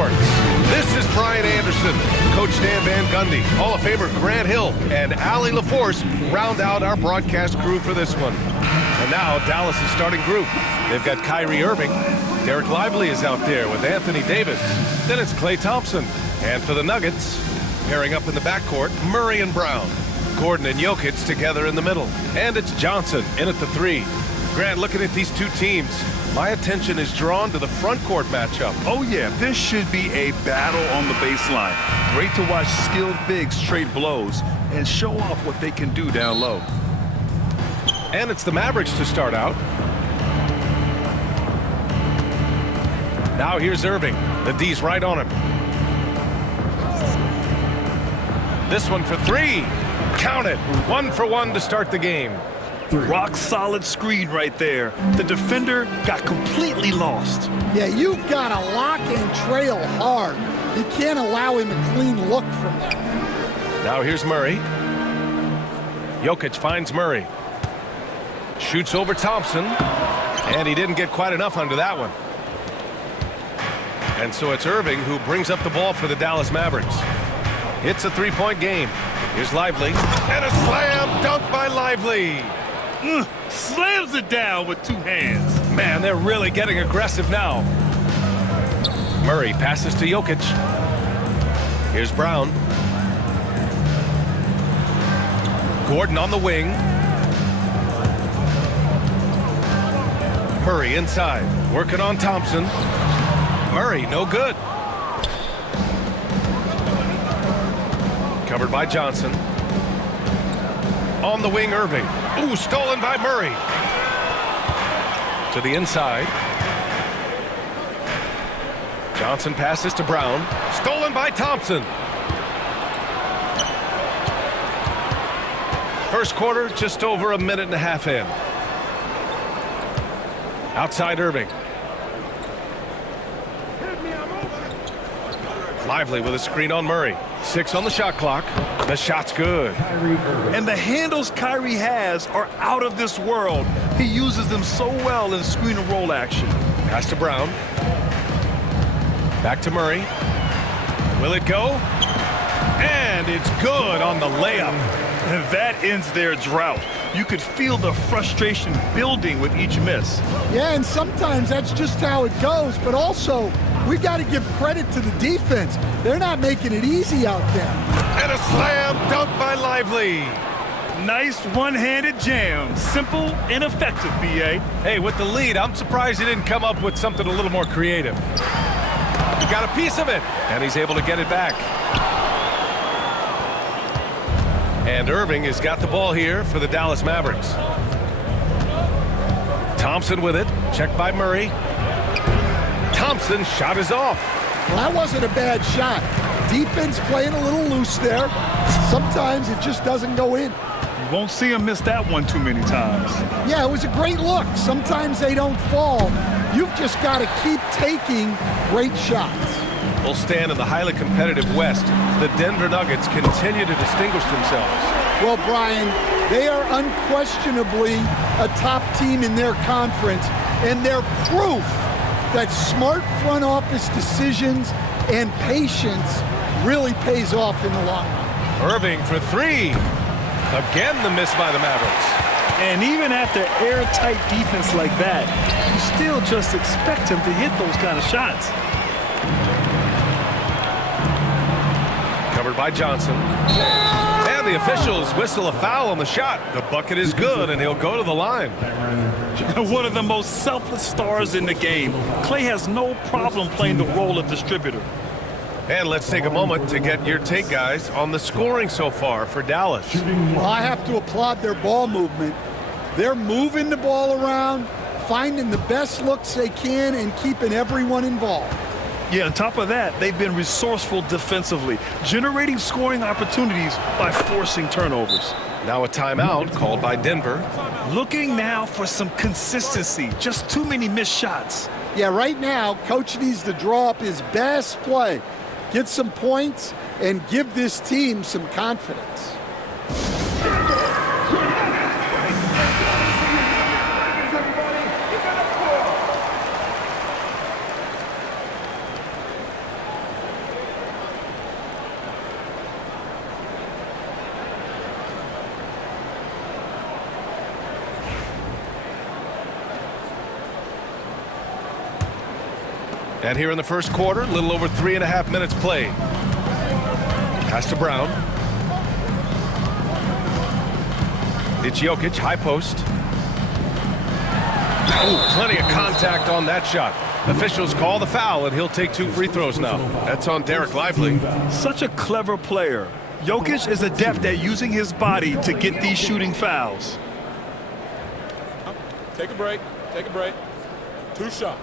Sports. This is Brian Anderson, Coach Dan Van Gundy, Hall of Famer Grant Hill, and Allie LaForce round out our broadcast crew for this one. And now Dallas' starting group. They've got Kyrie Irving. Derek Lively is out there with Anthony Davis. Then it's Klay Thompson. And for the Nuggets, pairing up in the backcourt, Murray and Brown. Gordon and Jokic together in the middle. And it's Johnson in at the 3. Grant, looking at these two teams, my attention is drawn to the front court matchup. Oh yeah, this should be a battle on the baseline. Great to watch skilled bigs trade blows and show off what they can do down low. And it's the Mavericks to start out. Now here's Irving. The D's right on him. This one for 3. Count it. 1 for 1 to start the game. Rock solid screen right there. The defender got completely lost. Yeah, you've got to lock and trail hard. You can't allow him a clean look from that. Now here's Murray. Jokic finds Murray. Shoots over Thompson. And he didn't get quite enough under that one. And so it's Irving who brings up the ball for the Dallas Mavericks. It's a 3-point game. Here's Lively. And a slam dunk by Lively. Slams it down with 2 hands. Man, they're really getting aggressive now. Murray passes to Jokic. Here's Brown. Gordon on the wing. Murray inside, working on Thompson. Murray, no good. Covered by Johnson. On the wing, Irving. Ooh, stolen by Murray. To the inside. Johnson passes to Brown. Stolen by Thompson. First quarter, just over a minute and a half in. Outside Irving. Lively with a screen on Murray. 6 on the shot clock. The shot's good. And the handles Kyrie has are out of this world. He uses them so well in screen and roll action. Pass to Brown. Back to Murray. Will it go? And it's good on the layup. And that ends their drought. You could feel the frustration building with each miss. Yeah, and sometimes that's just how it goes, but also we got to give credit to the defense. They're not making it easy out there. And a slam dunk by Lively. Nice one-handed jam. Simple and effective, B.A. Hey, with the lead, I'm surprised he didn't come up with something a little more creative. He got a piece of it, and he's able to get it back. And Irving has got the ball here for the Dallas Mavericks. Thompson with it. Checked by Murray. Thompson's shot is off. Well, that wasn't a bad shot. Defense playing a little loose there. Sometimes it just doesn't go in. You won't see him miss that one too many times. Yeah, it was a great look. Sometimes they don't fall. You've just got to keep taking great shots. Will stand in the highly competitive West. The Denver Nuggets continue to distinguish themselves. Well, Brian, they are unquestionably a top team in their conference, and they're proof that smart front office decisions and patience really pays off in the long run. Irving for 3. Again, the miss by the Mavericks. And even after airtight defense like that, you still just expect him to hit those kind of shots. Covered by Johnson. And the officials whistle a foul on the shot. The bucket is good, and he'll go to the line. One of the most selfless stars in the game. Klay has no problem playing the role of distributor. And let's take a moment to get your take, guys, on the scoring so far for Dallas. Well, I have to applaud their ball movement. They're moving the ball around, finding the best looks they can, and keeping everyone involved. Yeah, on top of that, they've been resourceful defensively, generating scoring opportunities by forcing turnovers. Now a timeout called by Denver. Looking now for some consistency, just too many missed shots. Yeah, right now, Coach needs to draw up his best play, get some points, and give this team some confidence. And here in the first quarter, a little over 3.5 minutes played. Pass to Brown. It's Jokic, high post. Ooh, plenty of contact on that shot. Officials call the foul, and he'll take 2 free throws now. That's on Derek Lively. Such a clever player. Jokic is adept at using his body to get these shooting fouls. Take a break. Take a break. 2 shots.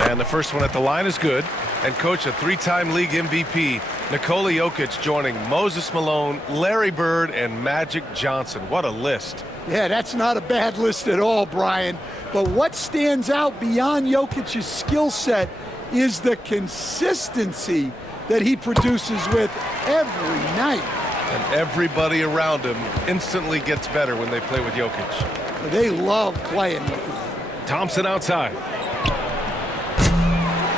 And the first one at the line is good. And coach, a 3-time league MVP, Nikola Jokic, joining Moses Malone, Larry Bird, and Magic Johnson. What a list. Yeah, that's not a bad list at all, Brian. But what stands out beyond Jokic's skill set is the consistency that he produces with every night. And everybody around him instantly gets better when they play with Jokic. They love playing with him. Thompson outside.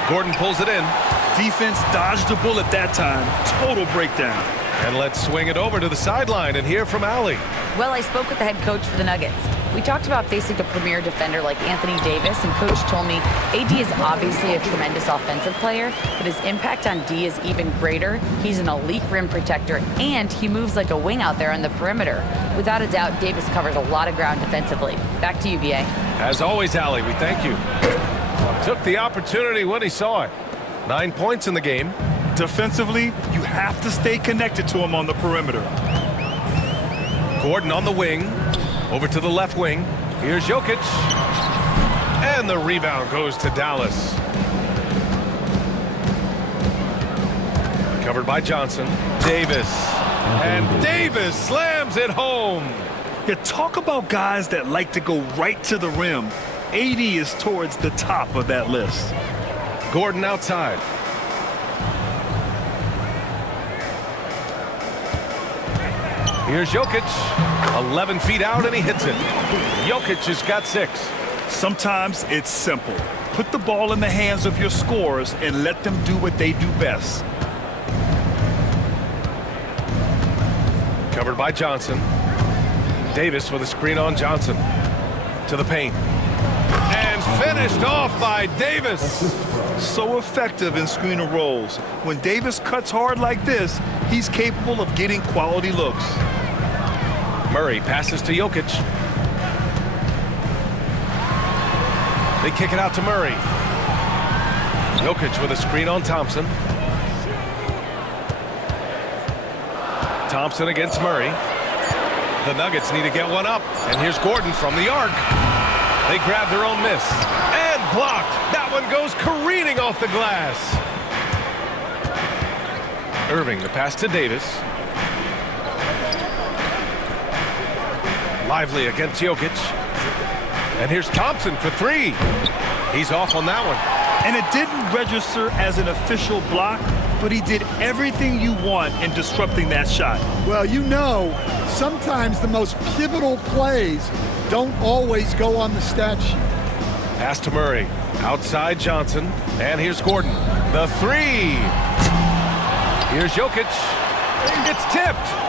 Gordon pulls it in. Defense dodged a bullet that time. Total breakdown. And let's swing it over to the sideline and hear from Allie. Well, I spoke with the head coach for the Nuggets. We talked about facing a premier defender like Anthony Davis, and coach told me AD is obviously a tremendous offensive player, but his impact on D is even greater. He's an elite rim protector, and he moves like a wing out there on the perimeter. Without a doubt, Davis covers a lot of ground defensively. Back to you, BA. As always, Allie, we thank you. Took the opportunity when he saw it. 9 points in the game. Defensively, you have to stay connected to him on the perimeter. Gordon on the wing. Over to the left wing. Here's Jokic. And the rebound goes to Dallas. Covered by Johnson. Davis. And Davis slams it home. Yeah, talk about guys that like to go right to the rim. AD is towards the top of that list. Gordon outside. Here's Jokic. 11 feet out, and he hits it. Jokic has got 6. Sometimes it's simple. Put the ball in the hands of your scorers and let them do what they do best. Covered by Johnson. Davis with a screen on Johnson. To the paint. And finished off by Davis. So effective in screen and rolls. When Davis cuts hard like this, he's capable of getting quality looks. Murray passes to Jokic. They kick it out to Murray. Jokic with a screen on Thompson. Thompson against Murray. The Nuggets need to get one up. And here's Gordon from the arc. They grab their own miss. And blocked. That one goes careening off the glass. Irving, the pass to Davis. Lively against Jokic. And here's Thompson for 3. He's off on that one. And it didn't register as an official block, but he did everything you want in disrupting that shot. Well, you know, sometimes the most pivotal plays don't always go on the stat sheet. Pass to Murray. Outside Johnson. And here's Gordon. The 3. Here's Jokic. It's tipped.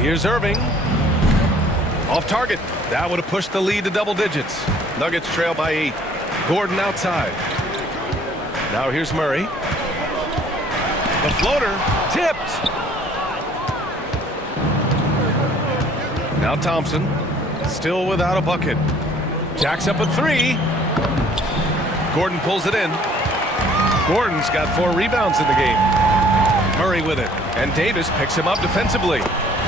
Here's Irving. Off target. That would have pushed the lead to double digits. Nuggets trail by 8. Gordon outside. Now here's Murray. The floater tipped. Now Thompson. Still without a bucket. Jacks up a 3. Gordon pulls it in. Gordon's got 4 rebounds in the game. Murray with it. And Davis picks him up defensively.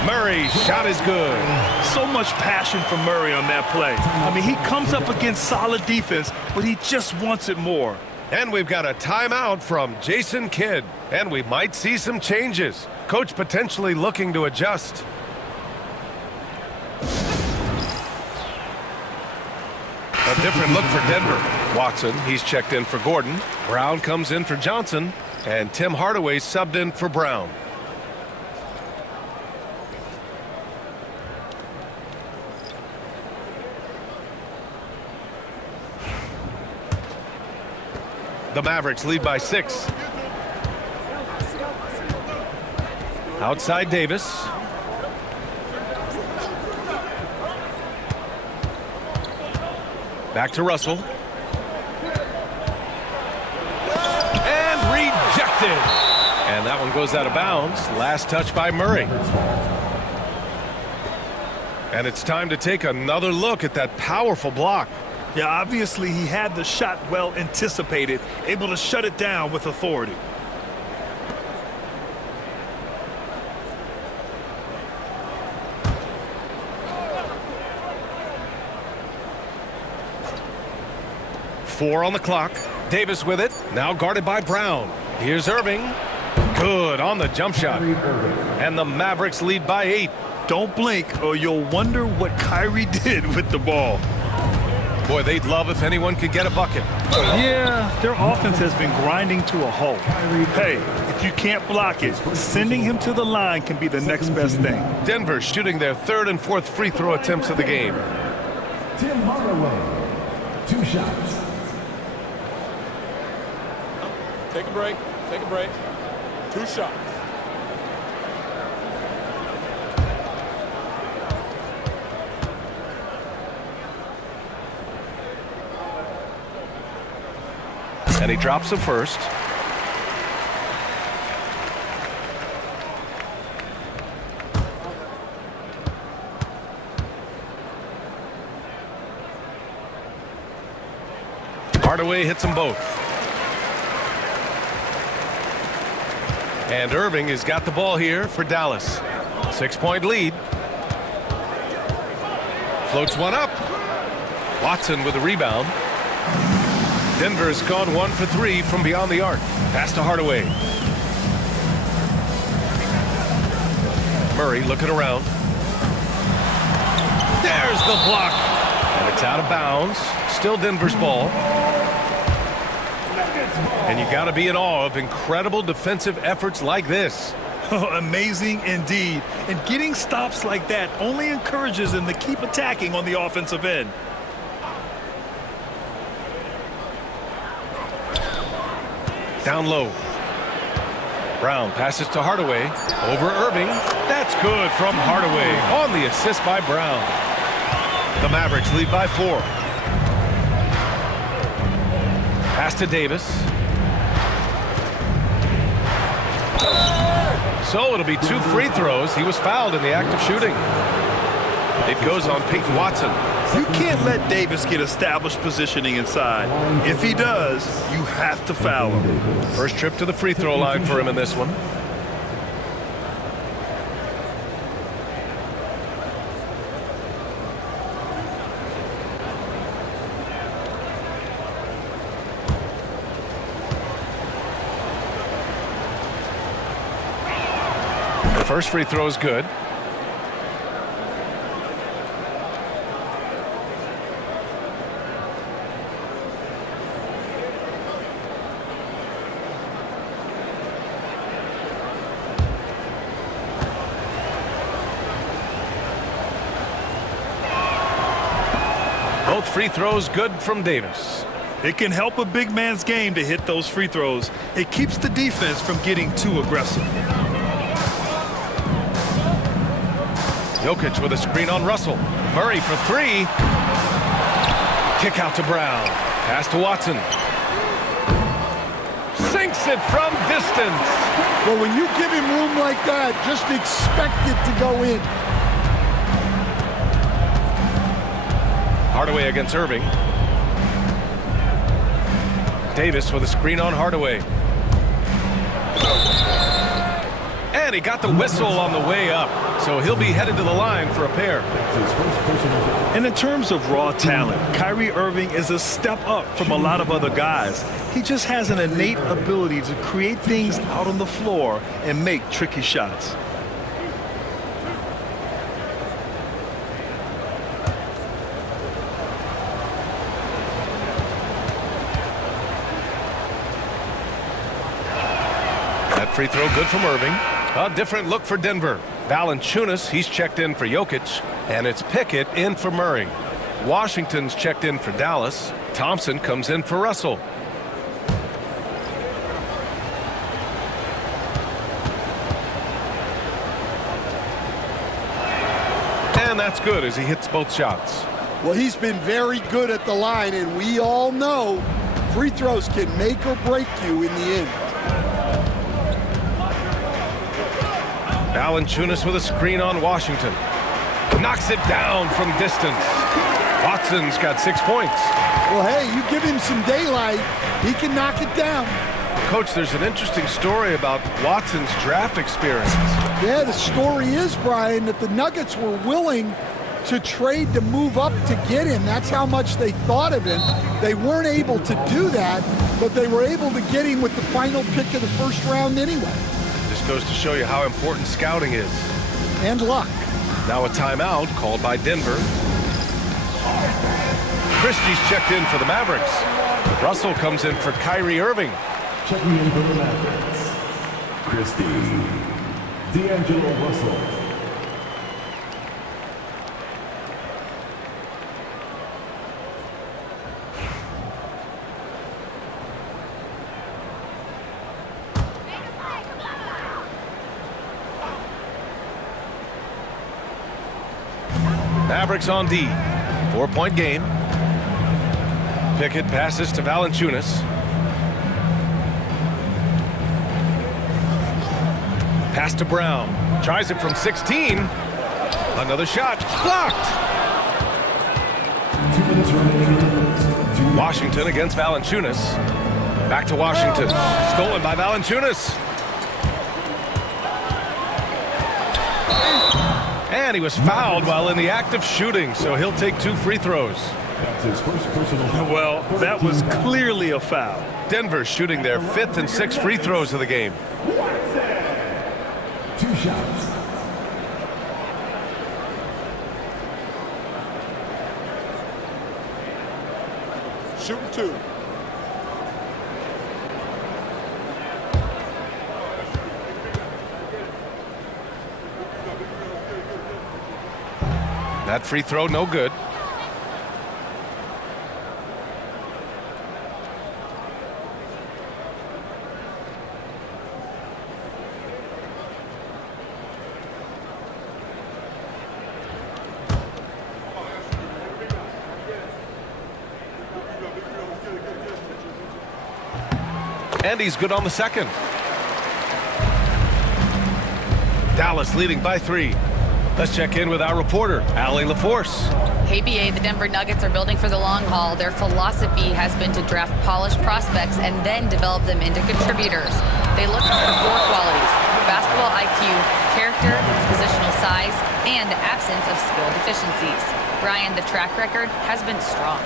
Murray's shot is good. So much passion from Murray on that play. I mean, he comes up against solid defense, but he just wants it more. And we've got a timeout from Jason Kidd. And we might see some changes. Coach potentially looking to adjust. A different look for Denver. Watson, he's checked in for Gordon. Brown comes in for Johnson. And Tim Hardaway subbed in for Brown. The Mavericks lead by 6. Outside Davis. Back to Russell. And rejected. And that one goes out of bounds. Last touch by Murray. And it's time to take another look at that powerful block. Yeah, obviously he had the shot well anticipated, able to shut it down with authority. Four on the clock. Davis with it. Now guarded by Brown. Here's Irving. Good on the jump shot. And the Mavericks lead by 8. Don't blink or you'll wonder what Kyrie did with the ball. Boy, they'd love if anyone could get a bucket. Yeah, their offense has been grinding to a halt. Hey, if you can't block it, sending him to the line can be the next best thing. Denver shooting their 3rd and 4th free throw attempts of the game. Tim Hardaway, 2 shots. Take a break. Take a break. 2 shots. And he drops the first. Hardaway hits them both. And Irving has got the ball here for Dallas. 6-point lead. Floats one up. Watson with a rebound. Denver has gone 1 for 3 from beyond the arc. Pass to Hardaway. Murray looking around. There's the block. And it's out of bounds. Still Denver's ball. And you got to be in awe of incredible defensive efforts like this. Oh, amazing indeed. And getting stops like that only encourages them to keep attacking on the offensive end. Down low. Brown passes to Hardaway. Over Irving. That's good from Hardaway on the assist by Brown. The Mavericks lead by 4. Pass to Davis. So it'll be 2 free throws. He was fouled in the act of shooting. It goes on Peyton Watson. You can't let Davis get established positioning inside. If he does, you have to foul him. First trip to the free throw line for him in this one. The first free throw is good. Both free throws good from Davis. It can help a big man's game to hit those free throws. It keeps the defense from getting too aggressive. Jokic with a screen on Russell. Murray for 3. Kick out to Brown. Pass to Watson. Sinks it from distance. Well, when you give him room like that, just expect it to go in. Hardaway against Irving. Davis with a screen on Hardaway. And he got the whistle on the way up, so he'll be headed to the line for a pair. And in terms of raw talent, Kyrie Irving is a step up from a lot of other guys. He just has an innate ability to create things out on the floor and make tricky shots. That free throw good from Irving. A different look for Denver. Valanciunas, he's checked in for Jokic. And it's Pickett in for Murray. Washington's checked in for Dallas. Thompson comes in for Russell. that's good as he hits both shots. Well, he's been very good at the line, and we all know free throws can make or break you in the end. Valanciunas with a screen on Washington. Knocks it down from distance. Watson's got 6 points. Well, hey, you give him some daylight, he can knock it down. Coach, there's an interesting story about Watson's draft experience. Yeah, the story is, Brian, that the Nuggets were willing to trade to move up to get him. That's how much they thought of him. They weren't able to do that, but they were able to get him with the final pick of the first round anyway. This goes to show you how important scouting is. And luck. Now a timeout called by Denver. Christie's checked in for the Mavericks. Russell comes in for Kyrie Irving. Checking in for the Mavericks, Christie, D'Angelo Russell. Mavericks on D. 4-point game. Pickett passes to Valanciunas. Pass to Brown. Tries it from 16. Another shot. Blocked. 2 minutes remaining in the first. Washington against Valanciunas. Back to Washington. Stolen by Valanciunas. And he was fouled while in the act of shooting, so he'll take 2 free throws. That's his first personal foul. Well, that was clearly a foul. Denver shooting their 5th and 6th free throws of the game. 2 shots. Shooting 2. That free throw, no good. And he's good on the second. Dallas leading by 3. Let's check in with our reporter, Allie LaForce. Hey, BA, the Denver Nuggets are building for the long haul. Their philosophy has been to draft polished prospects and then develop them into contributors. They look for 4 qualities: basketball IQ, character, positional size, and the absence of skill deficiencies. Brian, the track record has been strong.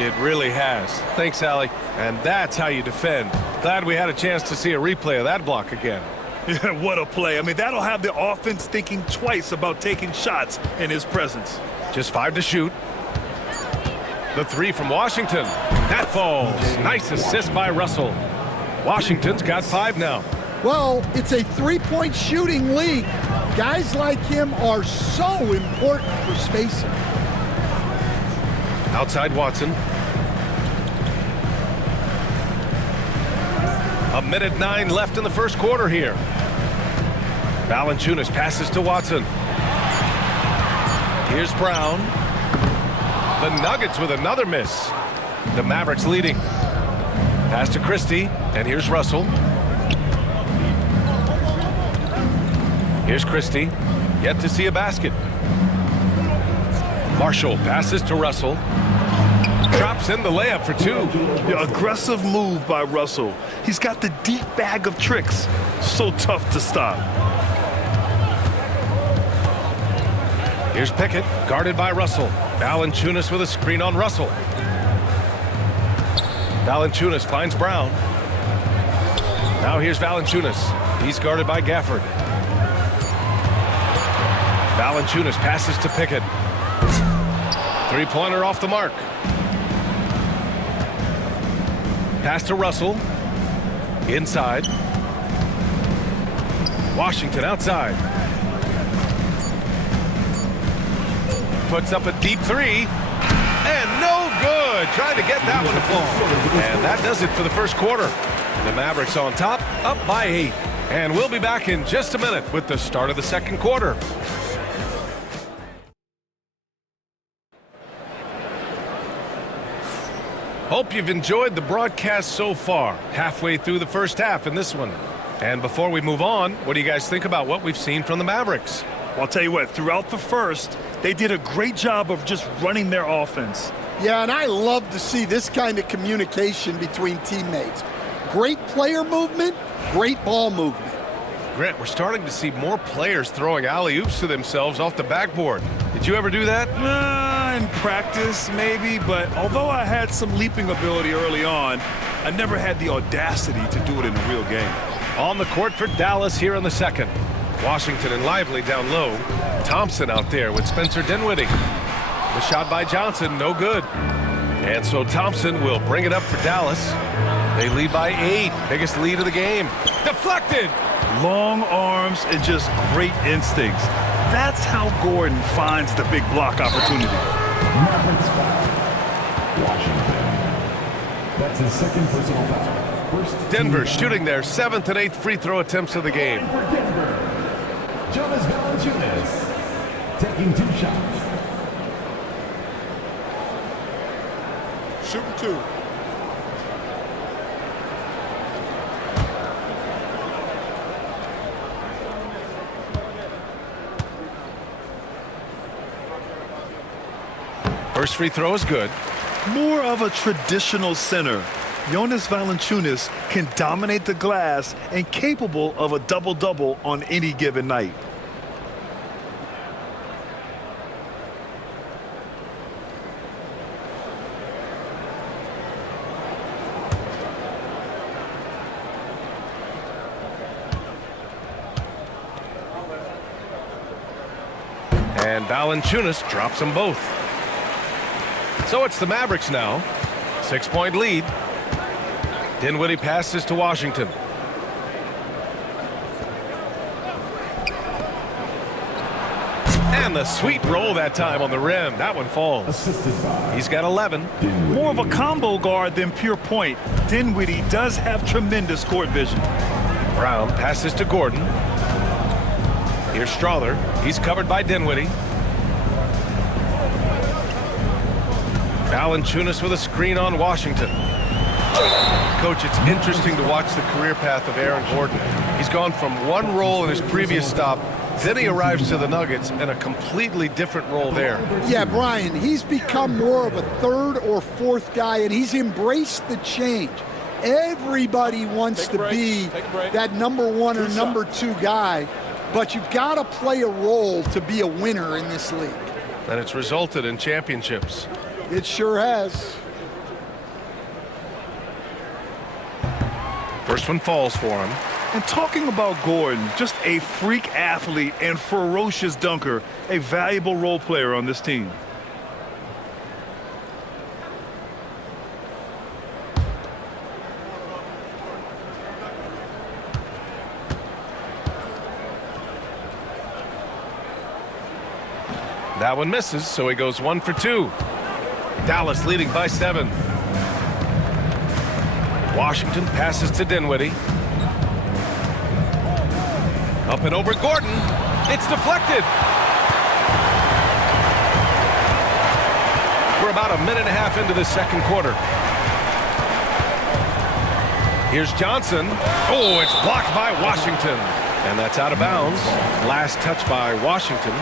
It really has. Thanks, Allie. And that's how you defend. Glad we had a chance to see a replay of that block again. Yeah, what a play. I mean, that'll have the offense thinking twice about taking shots in his presence. Just 5 to shoot. The 3 from Washington. That falls. Nice assist by Russell. Washington's got 5 now. Well, it's a 3-point shooting league. Guys like him are so important for spacing. Outside Watson. 1:09 left in the first quarter here. Valanciunas passes to Watson. Here's Brown. The Nuggets with another miss. The Mavericks leading. Pass to Christie, and here's Russell. Here's Christie. Yet to see a basket. Marshall passes to Russell. Drops in the layup for 2. Yeah, aggressive move by Russell. He's got the deep bag of tricks. So tough to stop. Here's Pickett, guarded by Russell. Valanciunas with a screen on Russell. Valanciunas finds Brown. Now here's Valanciunas. He's guarded by Gafford. Valanciunas passes to Pickett. 3-pointer off the mark. Pass to Russell. Inside. Washington outside. Puts up a deep 3. And no good. Trying to get that one to fall. And that does it for the first quarter. The Mavericks on top, up by 8. And we'll be back in just a minute with the start of the second quarter. Hope you've enjoyed the broadcast so far. Halfway through the first half in this one. And before we move on, what do you guys think about what we've seen from the Mavericks? Well, I'll tell you what, throughout the first, they did a great job of just running their offense. Yeah, and I love to see this kind of communication between teammates. Great player movement, great ball movement. Grant, we're starting to see more players throwing alley-oops to themselves off the backboard. Did you ever do that? In practice, maybe, but although I had some leaping ability early on, I never had the audacity to do it in a real game. On the court for Dallas here in the second. Washington and Lively down low. Thompson out there with Spencer Dinwiddie. The shot by Johnson, no good. And so Thompson will bring it up for Dallas. They lead by 8, biggest lead of the game. Deflected! Long arms and just great instincts. That's how Gordon finds the big block opportunity. Mavericks foul. Washington. That's his second personal foul. First Denver shooting their 7th and 8th free throw attempts of the game. for Denver. Jonas Valanciunas taking 2 shots. Shooting 2. First free throw is good. More of a traditional center. Jonas Valanciunas can dominate the glass and capable of a double-double on any given night. And Valanciunas drops them both. So it's the Mavericks now. 6-point lead. Dinwiddie passes to Washington. And the sweet roll that time on the rim. That one falls. Assisted by He's got 11. Dinwiddie. More of a combo guard than pure point. Dinwiddie does have tremendous court vision. Brown passes to Gordon. Here's Strother. He's covered by Dinwiddie. Valanciunas with a screen on Washington. Coach, it's interesting to watch the career path of Aaron Gordon. He's gone from one role in his previous stop, then he arrives to the Nuggets in a completely different role there. Yeah, Brian, he's become more of a third or fourth guy, and he's embraced the change. Everybody wants Take a to break. be Take a break. that number 1 or Good number 2 guy, but you've got to play a role to be a winner in this league. And it's resulted in championships. It sure has. First one falls for him. And talking about Gordon, just a freak athlete and ferocious dunker, a valuable role player on this team. That one misses, so he goes 1 for 2. Dallas leading by 7. Washington passes to Dinwiddie. Up and over Gordon. It's deflected. We're about a minute and a half into the second quarter. Here's Johnson. Oh, it's blocked by Washington. And that's out of bounds. Last touch by Washington.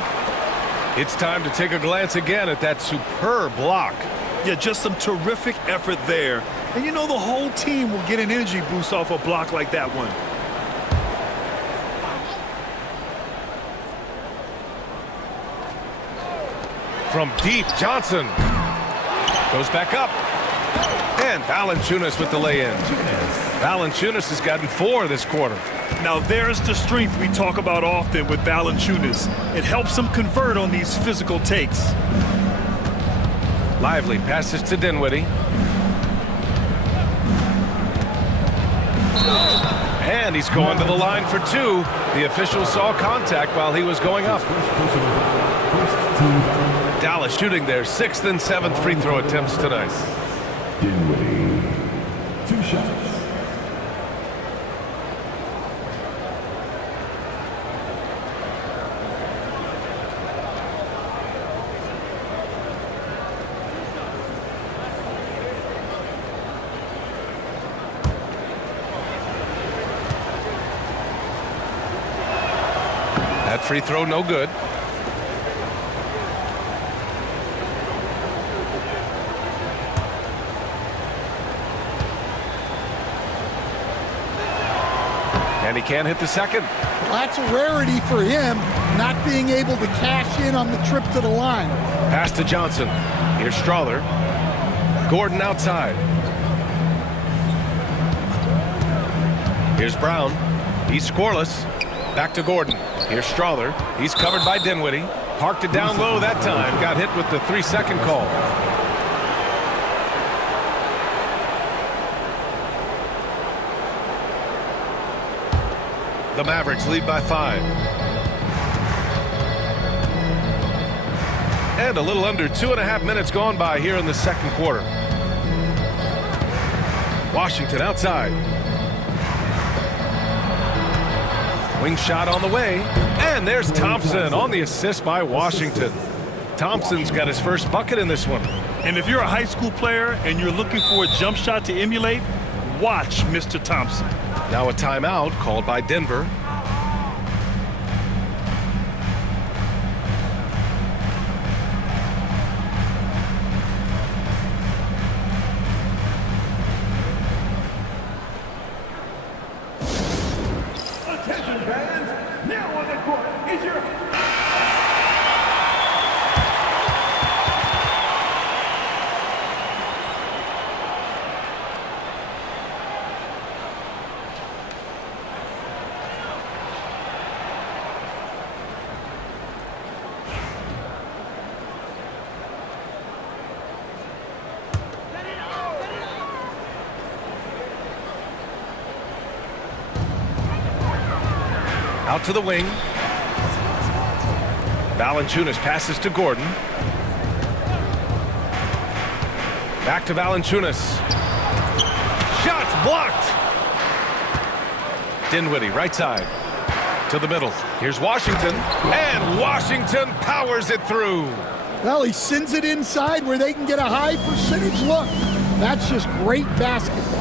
It's time to take a glance again at that superb block. Yeah, just some terrific effort there. And you know the whole team will get an energy boost off a block like that one. From deep, Johnson goes back up. And Valanciunas with the lay-in. Valanciunas has gotten 4 this quarter. Now there's the strength we talk about often with Valanciunas. It helps him convert on these physical takes. Lively passes to Dinwiddie. And he's going to the line for 2. The official saw contact while he was going up. first personal foul. First team foul. Dallas shooting their 6th and 7th free throw attempts tonight. Dinwiddie. 2 shots. That free throw no good. And he can't hit the second. That's a rarity for him, not being able to cash in on the trip to the line. Pass to Johnson. Here's Strawther. Gordon outside. Here's Brown. He's scoreless. Back to Gordon. Here's Strawther. He's covered by Dinwiddie. Parked it down low that time. Got hit with the 3-second call. The Mavericks lead by 5. And a little under 2.5 minutes gone by here in the second quarter. Washington outside. Wing shot on the way. And there's Thompson on the assist by Washington. Thompson's got his first bucket in this one. And if you're a high school player and you're looking for a jump shot to emulate, watch Mr. Thompson. Now a timeout called by Denver. Attention fans, now on the court is your out to the wing. Valanciunas passes to Gordon. Back to Valanciunas. Shots blocked. Dinwiddie right side to the middle. Here's Washington, and Washington powers it through. Well, he sends it inside where they can get a high percentage look. That's just great basketball.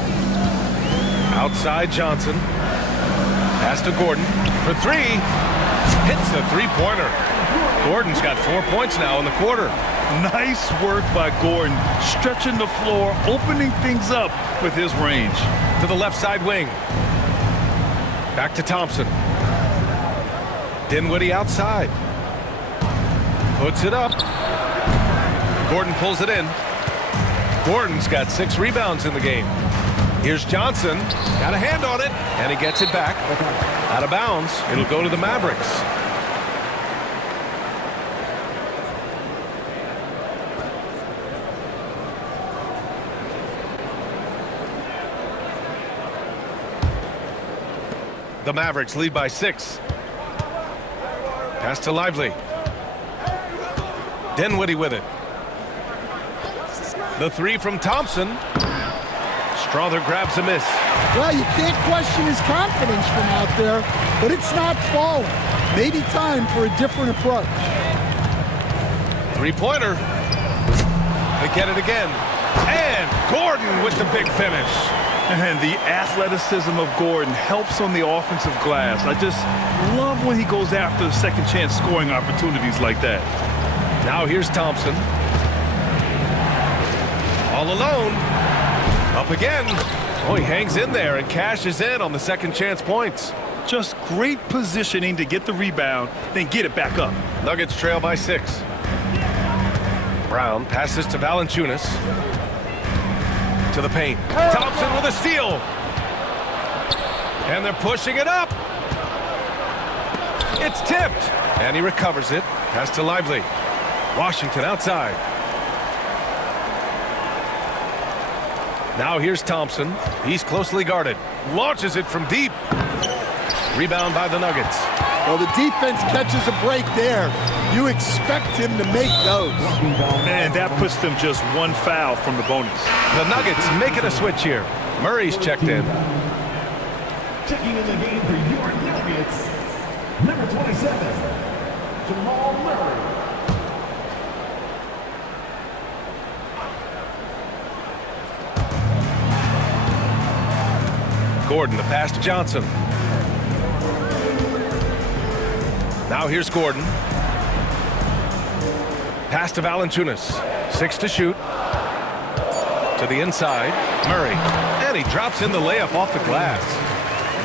Outside Johnson. Pass to Gordon for 3. Hits the three-pointer. Gordon's got 4 points now in the quarter. Nice work by Gordon, stretching the floor, opening things up with his range. To the left side wing. Back to Thompson. Dinwiddie outside. Puts it up. Gordon pulls it in. Gordon's got 6 rebounds in the game. Here's Johnson. Got a hand on it, and he gets it back. Out of bounds. It'll go to the Mavericks. The Mavericks lead by 6. Pass to Lively. Dinwiddie with it. The 3 from Thompson. Strawther grabs a miss. Well, you can't question his confidence from out there, but it's not falling. Maybe time for a different approach. Three-pointer. They get it again. And Gordon with the big finish. And the athleticism of Gordon helps on the offensive glass. I just love when he goes after second chance scoring opportunities like that. Now here's Thompson. All alone. Up again. Oh, he hangs in there and cashes in on the second chance points. Just great positioning to get the rebound, then get it back up. Nuggets trail by 6. Brown passes to Valanciunas. To the paint. Thompson with a steal. And they're pushing it up. It's tipped. And he recovers it. Pass to Lively. Washington outside. Now here's Thompson. He's closely guarded. Launches it from deep. Rebound by the Nuggets. Well, the defense catches a break there. You expect him to make those. And that puts them just 1 foul from the bonus. The Nuggets making a switch here. Murray's checked in. checking in the game for your Nuggets, number 27, Jamal Murray. Gordon, the pass to Johnson. Now here's Gordon. Pass to Valanciunas. 6 to shoot. To the inside. Murray. And he drops in the layup off the glass.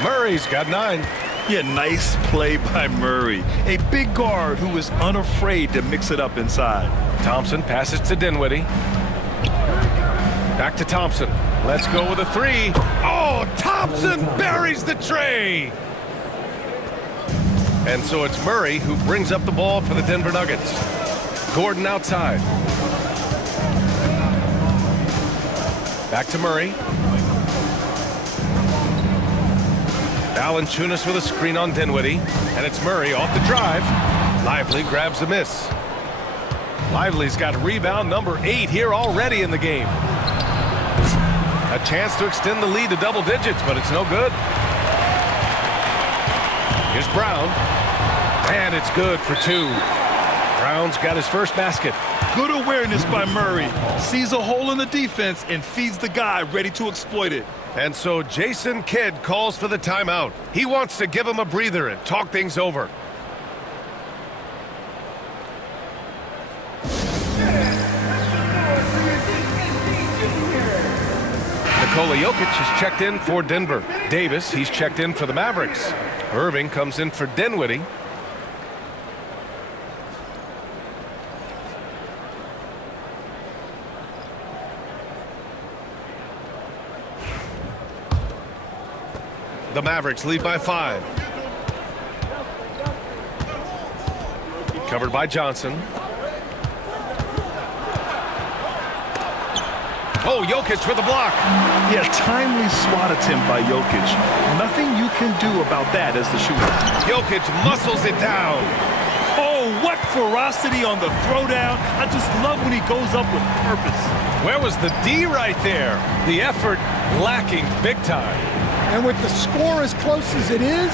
Murray's got 9. Yeah, nice play by Murray. A big guard who is unafraid to mix it up inside. Thompson passes to Dinwiddie. Back to Thompson. Let's go with a 3. Oh, Thompson buries the tray. And so it's Murray who brings up the ball for the Denver Nuggets. Gordon outside. Back to Murray. Valanciunas with a screen on Dinwiddie. And it's Murray off the drive. Lively grabs a miss. Lively's got rebound number 8 here already in the game. A chance to extend the lead to double digits, but it's no good. Here's Brown. And it's good for 2. Brown's got his first basket. Good awareness by Murray. Sees a hole in the defense and feeds the guy ready to exploit it. And so Jason Kidd calls for the timeout. He wants to give him a breather and talk things over. Nikola Jokic has checked in for Denver. Davis, he's checked in for the Mavericks. Irving comes in for Dinwiddie. The Mavericks lead by 5. Covered by Johnson. Oh, Jokic with a block. Yeah, timely swat attempt by Jokic. Nothing you can do about that as the shooter. Jokic muscles it down. Oh, what ferocity on the throwdown. I just love when he goes up with purpose. Where was the D right there? The effort lacking big time. And with the score as close as it is,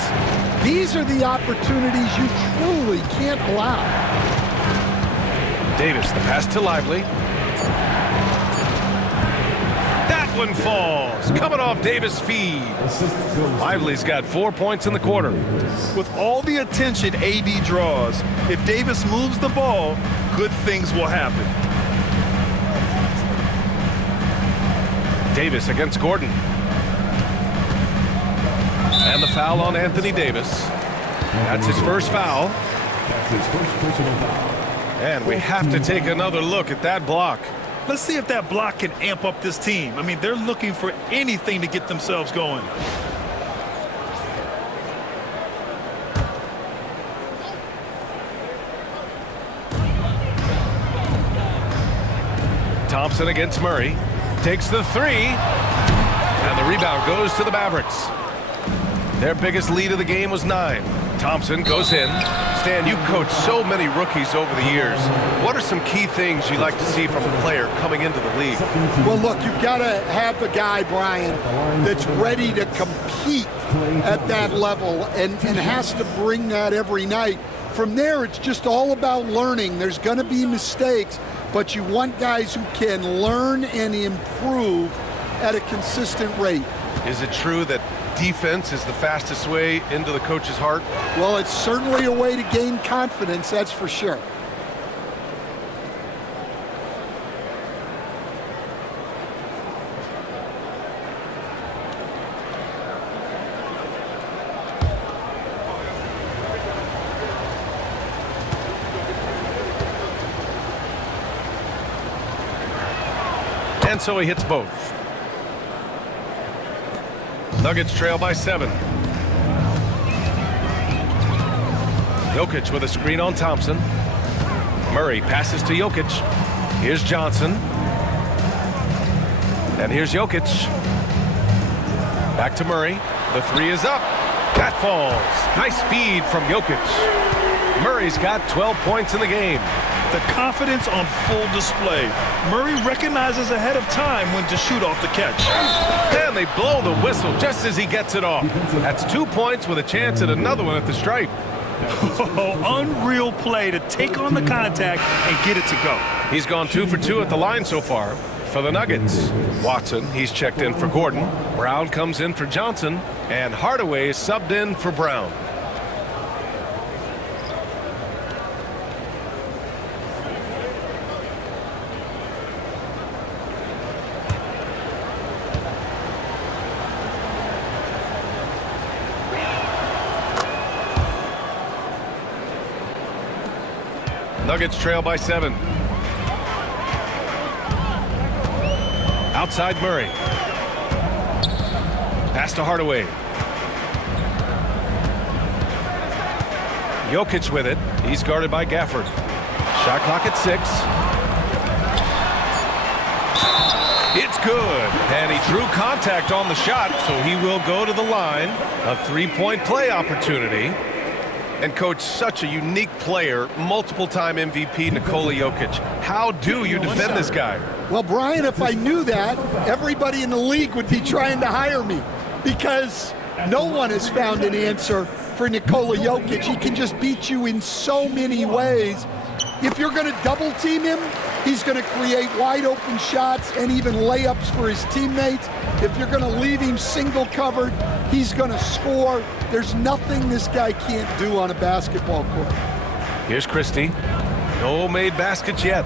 these are the opportunities you truly can't allow. Davis, the pass to Lively. That one falls. Coming off Davis' feed. Lively's got 4 points in the quarter. With all the attention AD draws, if Davis moves the ball, good things will happen. Davis against Gordon. And the foul on Anthony Davis. That's his first foul. And we have to take another look at that block. Let's see if that block can amp up this team. I mean, they're looking for anything to get themselves going. Thompson against Murray. Takes the 3. And the rebound goes to the Mavericks. Their biggest lead of the game was 9. Thompson goes in. Stan, you've coached so many rookies over the years. What are some key things you like to see from a player coming into the league? Well, look, you've got to have a guy, Brian, that's ready to compete at that level and has to bring that every night. From there, it's just all about learning. There's going to be mistakes, but you want guys who can learn and improve at a consistent rate. Is it true that defense is the fastest way into the coach's heart? Well, it's certainly a way to gain confidence, that's for sure. And so he hits both. Nuggets trail by 7. Jokic with a screen on Thompson. Murray passes to Jokic. Here's Johnson. And here's Jokic. Back to Murray. The 3 is up. That falls. Nice feed from Jokic. Murray's got 12 points in the game. The confidence on full display. Murray recognizes ahead of time when to shoot off the catch. And they blow the whistle just as he gets it off. That's 2 points with a chance at another one at the stripe. Oh, unreal play to take on the contact and get it to go. He's gone 2 for 2 at the line so far for the Nuggets. Watson, he's checked in for Gordon. Brown comes in for Johnson. And Hardaway is subbed in for Brown. Nuggets trail by 7. Outside Murray. Pass to Hardaway. Jokic with it. He's guarded by Gafford. Shot clock at 6. It's good. And he drew contact on the shot, so he will go to the line. A three-point play opportunity. And coach, such a unique player, multiple-time MVP Nikola Jokic. How do you defend this guy? Well, Brian, if I knew that, everybody in the league would be trying to hire me, because no one has found an answer for Nikola Jokic. He can just beat you in so many ways. If you're going to double team him, he's going to create wide open shots and even layups for his teammates. If you're going to leave him single covered, he's going to score. There's nothing this guy can't do on a basketball court. Here's Christie. No made baskets yet.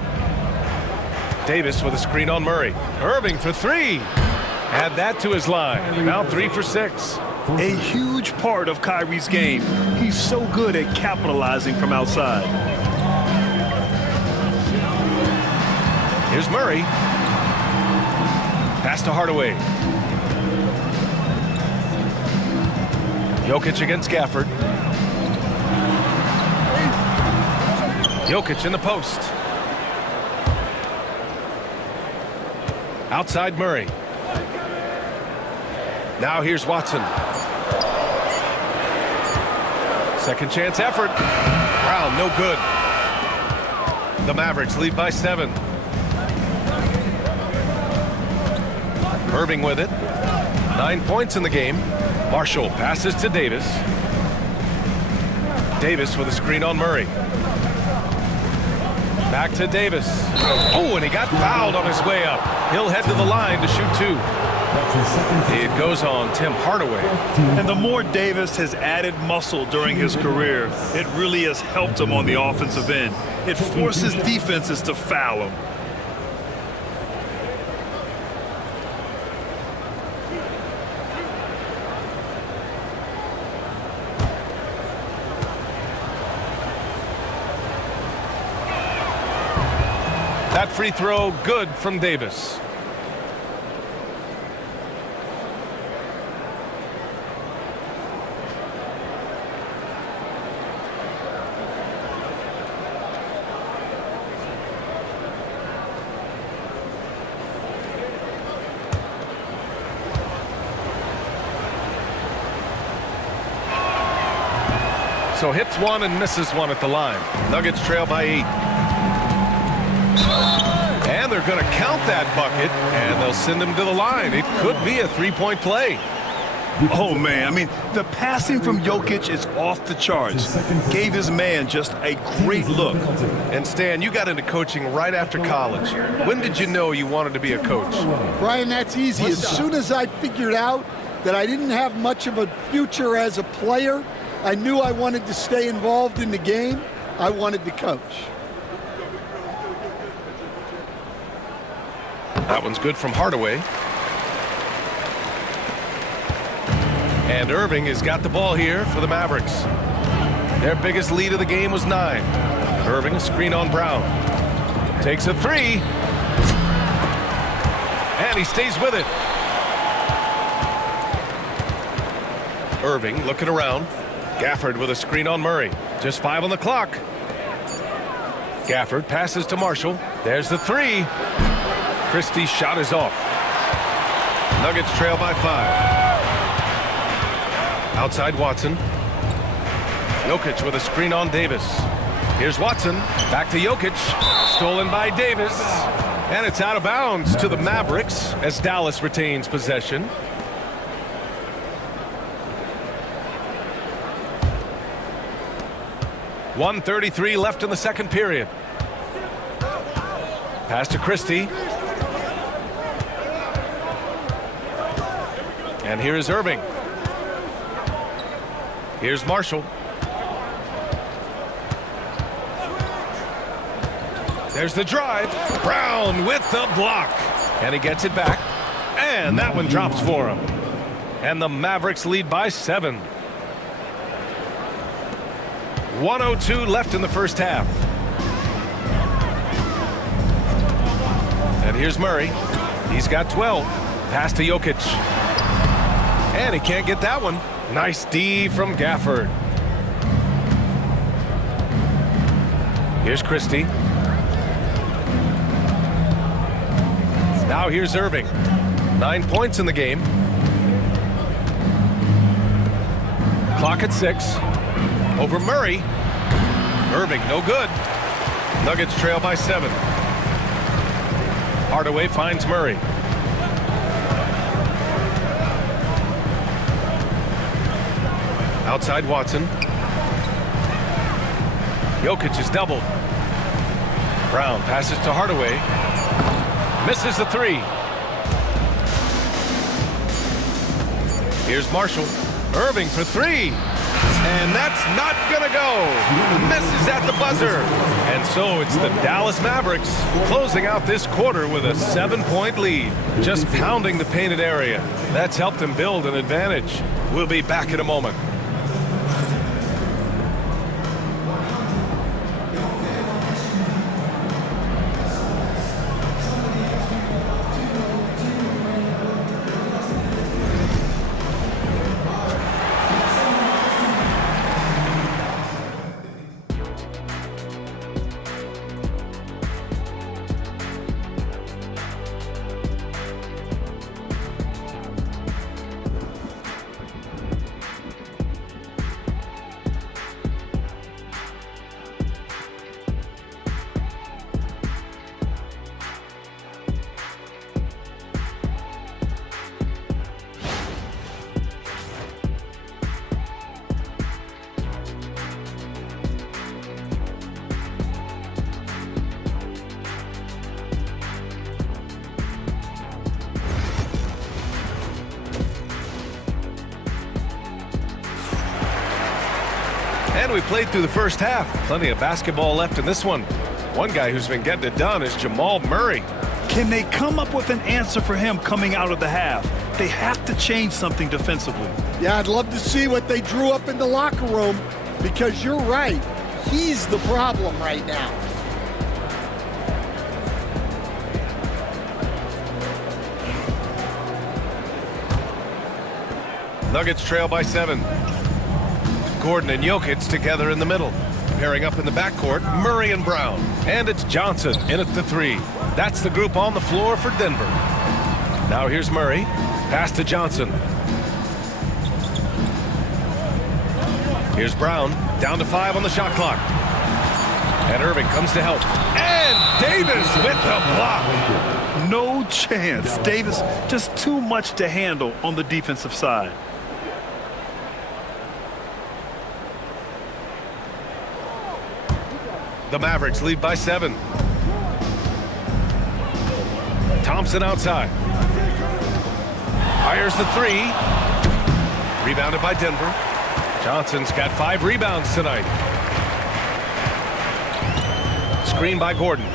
Davis with a screen on Murray. Irving for 3. Add that to his line. Now 3 for 6. A huge part of Kyrie's game. He's so good at capitalizing from outside. Here's Murray. Pass to Hardaway. Jokic against Gafford. Jokic in the post. Outside Murray. Now here's Watson. Second chance effort. Brown, no good. The Mavericks lead by 7. Irving with it. 9 points in the game. Marshall passes to Davis. Davis with a screen on Murray. Back to Davis. Oh, and he got fouled on his way up. He'll head to the line to shoot 2. It goes on Tim Hardaway. And the more Davis has added muscle during his career, it really has helped him on the offensive end. It forces defenses to foul him. That free throw good from Davis. So hits 1 and misses 1 at the line. Nuggets trail by 8. And they're going to count that bucket, and they'll send him to the line. It could be a three-point play. Oh, man. I mean, the passing from Jokic is off the charts. Gave his man just a great look. And Stan, you got into coaching right after college. When did you know you wanted to be a coach? Brian, that's easy. As soon as I figured out that I didn't have much of a future as a player, I knew I wanted to stay involved in the game. I wanted to coach. That one's good from Hardaway. And Irving has got the ball here for the Mavericks. Their biggest lead of the game was 9. Irving, a screen on Brown. Takes a 3. And he stays with it. Irving looking around. Gafford with a screen on Murray. Just 5 on the clock. Gafford passes to Marshall. There's the 3. Christie's shot is off. Nuggets trail by 5. Outside Watson. Jokic with a screen on Davis. Here's Watson. Back to Jokic. Stolen by Davis. And it's out of bounds to the Mavericks as Dallas retains possession. .133 left in the second period. Pass to Christie. And here is Irving. Here's Marshall. There's the drive. Brown with the block. And he gets it back. And that one drops for him. And the Mavericks lead by 7. 1:02 left in the first half. And here's Murray. He's got 12. Pass to Jokic. And he can't get that one. Nice D from Gafford. Here's Christie. Now here's Irving. 9 points in the game. Clock at 6. Over Murray. Irving, no good. Nuggets trail by 7. Hardaway finds Murray. Outside Watson. Jokic is doubled. Brown passes to Hardaway. Misses the 3. Here's Marshall. Irving for 3. And that's not gonna go. Misses at the buzzer. And so it's the Dallas Mavericks closing out this quarter with a 7-point lead. Just pounding the painted area. That's helped them build an advantage. We'll be back in a moment. And we played through the first half. Plenty of basketball left in this one. One guy who's been getting it done is Jamal Murray. Can they come up with an answer for him coming out of the half? They have to change something defensively. Yeah, I'd love to see what they drew up in the locker room, because you're right. He's the problem right now. Nuggets trail by 7. Gordon and Jokic together in the middle. Pairing up in the backcourt, Murray and Brown. And it's Johnson in at the 3. That's the group on the floor for Denver. Now here's Murray. Pass to Johnson. Here's Brown. Down to 5 on the shot clock. And Irving comes to help. And Davis with the block. No chance. Davis just too much to handle on the defensive side. The Mavericks lead by 7. Thompson outside. Fires the 3. Rebounded by Denver. Johnson's got 5 rebounds tonight. Screen by Gordon.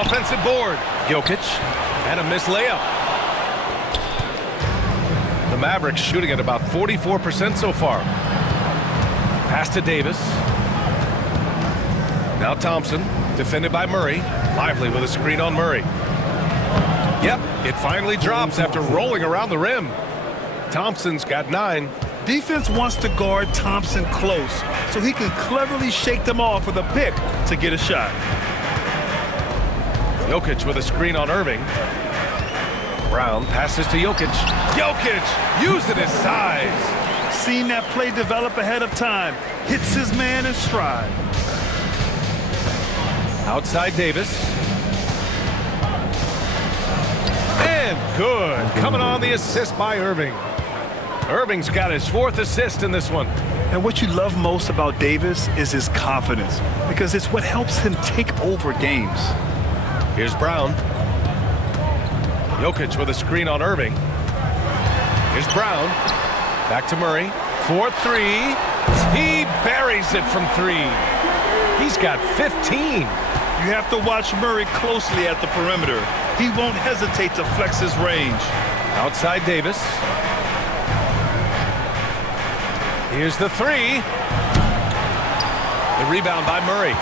Offensive board. Jokic. And a missed layup. The Mavericks shooting at about 44% so far. Pass to Davis. Now Thompson, defended by Murray. Lively with a screen on Murray. Yep, it finally drops after rolling around the rim. Thompson's got 9. Defense wants to guard Thompson close so he can cleverly shake them off with a pick to get a shot. Jokic with a screen on Irving. Brown passes to Jokic. Jokic using his size. Seen that play develop ahead of time. Hits his man in stride. Outside Davis. And good. Coming on the assist by Irving. Irving's got his 4th assist in this one. And what you love most about Davis is his confidence, because it's what helps him take over games. Here's Brown. Jokic with a screen on Irving. Here's Brown. Back to Murray. 4-3. He buries it from 3. He's got 15. You have to watch Murray closely at the perimeter. He won't hesitate to flex his range. Outside Davis. Here's the 3. The rebound by Murray.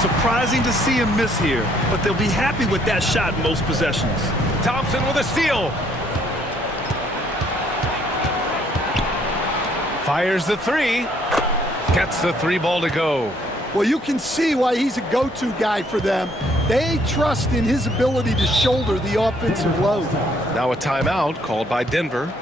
Surprising to see him miss here, but they'll be happy with that shot in most possessions. Thompson with a steal. Fires the three. Gets the three ball to go. Well, you can see why he's a go-to guy for them. They trust in his ability to shoulder the offensive load. Now a timeout called by Denver.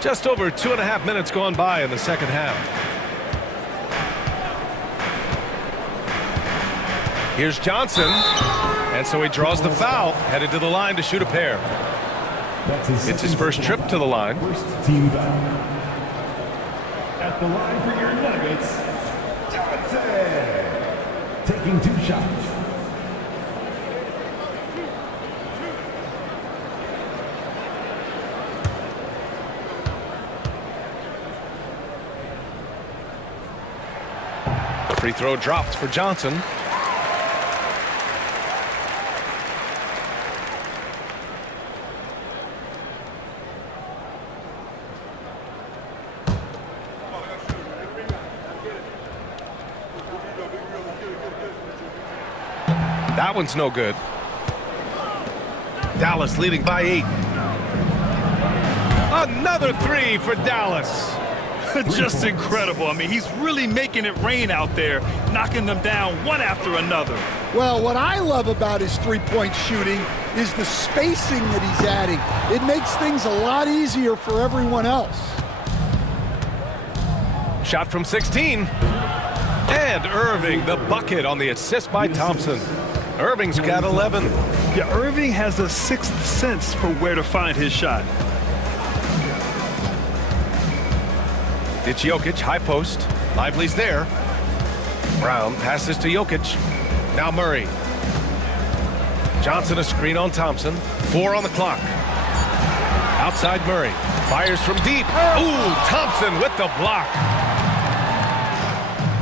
Just over 2.5 minutes gone by in the second half. Here's Johnson. And so he draws the foul, headed to the line to shoot a pair. It's his first trip to the line. First team foul. At the line for your Nuggets, Johnson. Taking 2 shots. Free throw dropped for Johnson. That one's no good. Dallas leading by 8. Another three for Dallas. Just incredible. I mean, he's really making it rain out there, knocking them down one after another. Well, what I love about his three-point shooting is the spacing that he's adding. It makes things a lot easier for everyone else. Shot from 16. And Irving, the bucket on the assist by Thompson. Irving's got 11. Yeah, Irving has a sixth sense for where to find his shot. It's Jokic, high post. Lively's there. Brown passes to Jokic. Now Murray. Johnson a screen on Thompson. 4 on the clock. Outside Murray. Fires from deep. Ooh, Thompson with the block.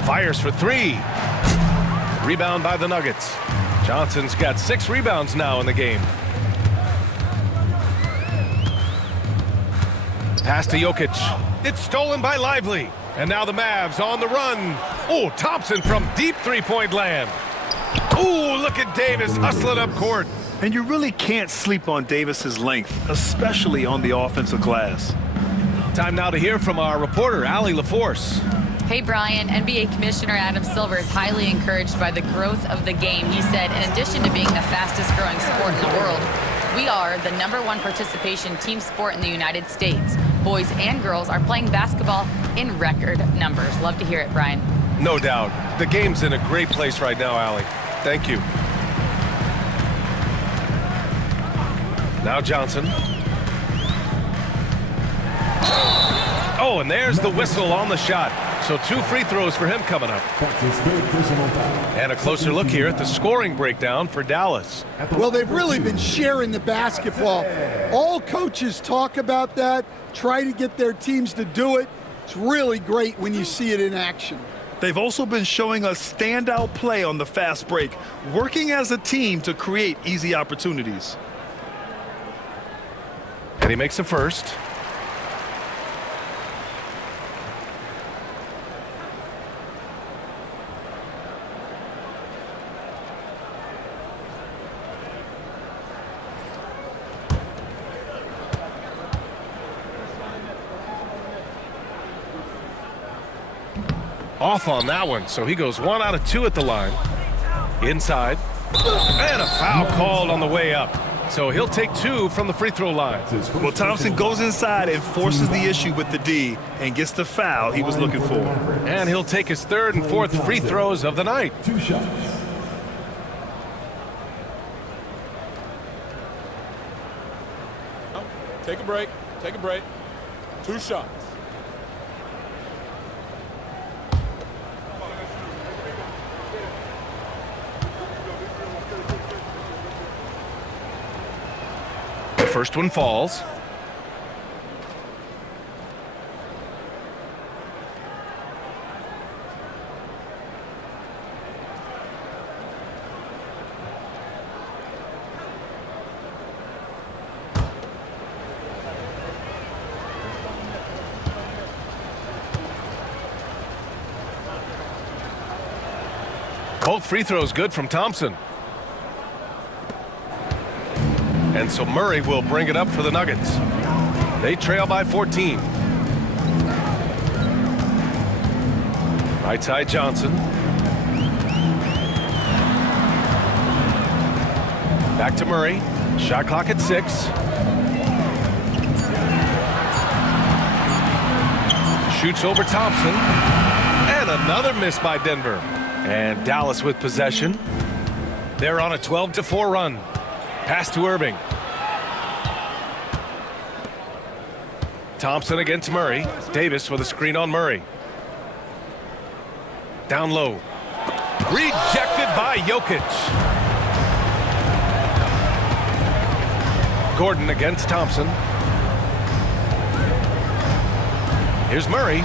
Fires for 3. Rebound by the Nuggets. Johnson's got 6 rebounds now in the game. Pass to Jokic. It's stolen by Lively. And now the Mavs on the run. Oh, Thompson from deep three-point land. Oh, look at Davis hustling up court. And you really can't sleep on Davis's length, especially on the offensive glass. Time now to hear from our reporter, Allie LaForce. Hey, Brian, NBA Commissioner Adam Silver is highly encouraged by the growth of the game. He said, in addition to being the fastest growing sport in the world, we are the #1 participation team sport in the United States. Boys and girls are playing basketball in record numbers. Love to hear it, Brian. No doubt. The game's in a great place right now, Allie. Thank you. Now Johnson. Oh, and there's the whistle on the shot. So 2 free throws for him coming up. That's his 3rd personal foul. And a closer look here at the scoring breakdown for Dallas. Well, they've really been sharing the basketball. All coaches talk about that, try to get their teams to do it. It's really great when you see it in action. They've also been showing us standout play on the fast break, working as a team to create easy opportunities. And he makes a first. Off on that one, so he goes 1 out of 2 at the line. Inside. And a foul called on the way up. So he'll take 2 from the free throw line. Well, Thompson goes inside and forces the issue with the D and gets the foul he was looking for. And he'll take his 3rd and 4th free throws of the night. 2 shots. Take a break. Take a break. 2 shots. The first one falls. Both free throws good from Thompson. And so Murray will bring it up for the Nuggets. They trail by 14. Right side Johnson. Back to Murray. Shot clock at 6. Shoots over Thompson. And another miss by Denver. And Dallas with possession. They're on a 12-4 run. Pass to Irving. Thompson against Murray. Davis with a screen on Murray. Down low. Rejected by Jokic. Gordon against Thompson. Here's Murray.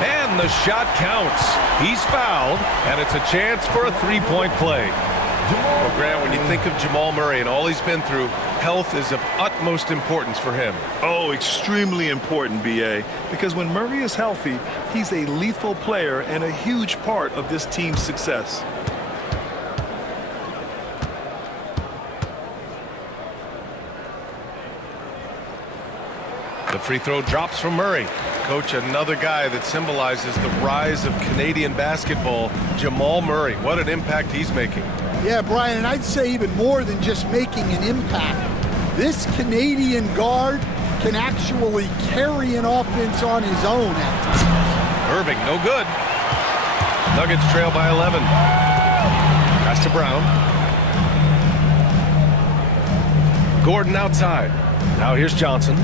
And the shot counts. He's fouled, and it's a chance for a three-point play. Well, Grant, when you think of Jamal Murray and all he's been through, health is of utmost importance for him. Oh, extremely important, B.A., because when Murray is healthy, he's a lethal player and a huge part of this team's success. The free throw drops from Murray. Coach, another guy that symbolizes the rise of Canadian basketball, Jamal Murray. What an impact he's making. Yeah, Brian, and I'd say even more than just making an impact. This Canadian guard can actually carry an offense on his own at times. Irving, no good. Nuggets trail by 11. Pass to Brown. Gordon outside. Now here's Johnson.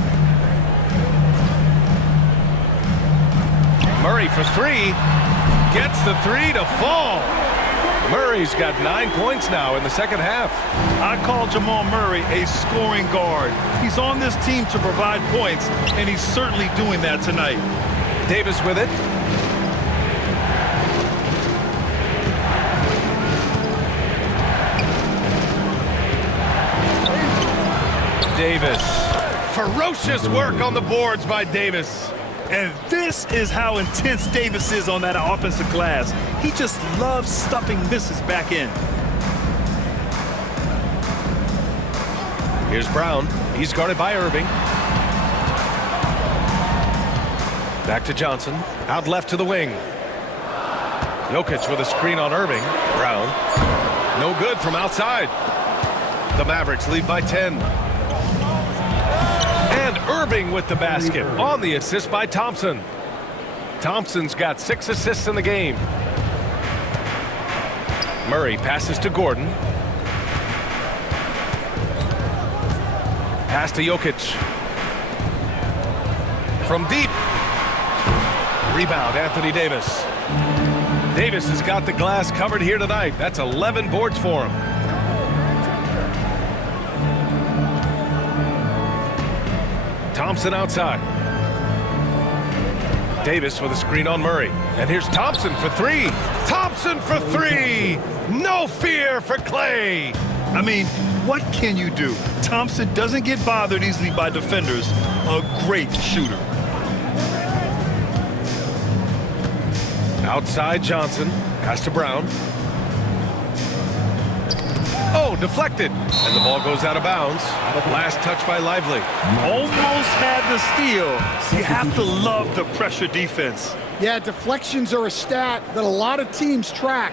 Murray for 3. Gets the 3 to fall. Murray's got 9 points now in the second half. I call Jamal Murray a scoring guard. He's on this team to provide points, and he's certainly doing that tonight. Davis with it. Davis. Ferocious work on the boards by Davis. And this is how intense Davis is on that offensive glass. He just loves stuffing misses back in. Here's Brown. He's guarded by Irving. Back to Johnson. Out left to the wing. Jokic with a screen on Irving. Brown. No good from outside. The Mavericks lead by 10. And Irving with the basket on the assist by Thompson. Thompson's got 6 assists in the game. Murray passes to Gordon. Pass to Jokic. From deep. Rebound, Anthony Davis. Davis has got the glass covered here tonight. That's 11 boards for him. Thompson outside. Davis with a screen on Murray. And here's Thompson for 3. Thompson for 3. No fear for Clay. I mean, what can you do? Thompson doesn't get bothered easily by defenders. A great shooter. Outside Johnson. Pass to Brown. Oh, deflected. And the ball goes out of bounds. Last touch by Lively. Almost had the steal. You have to love the pressure defense. Yeah, deflections are a stat that a lot of teams track,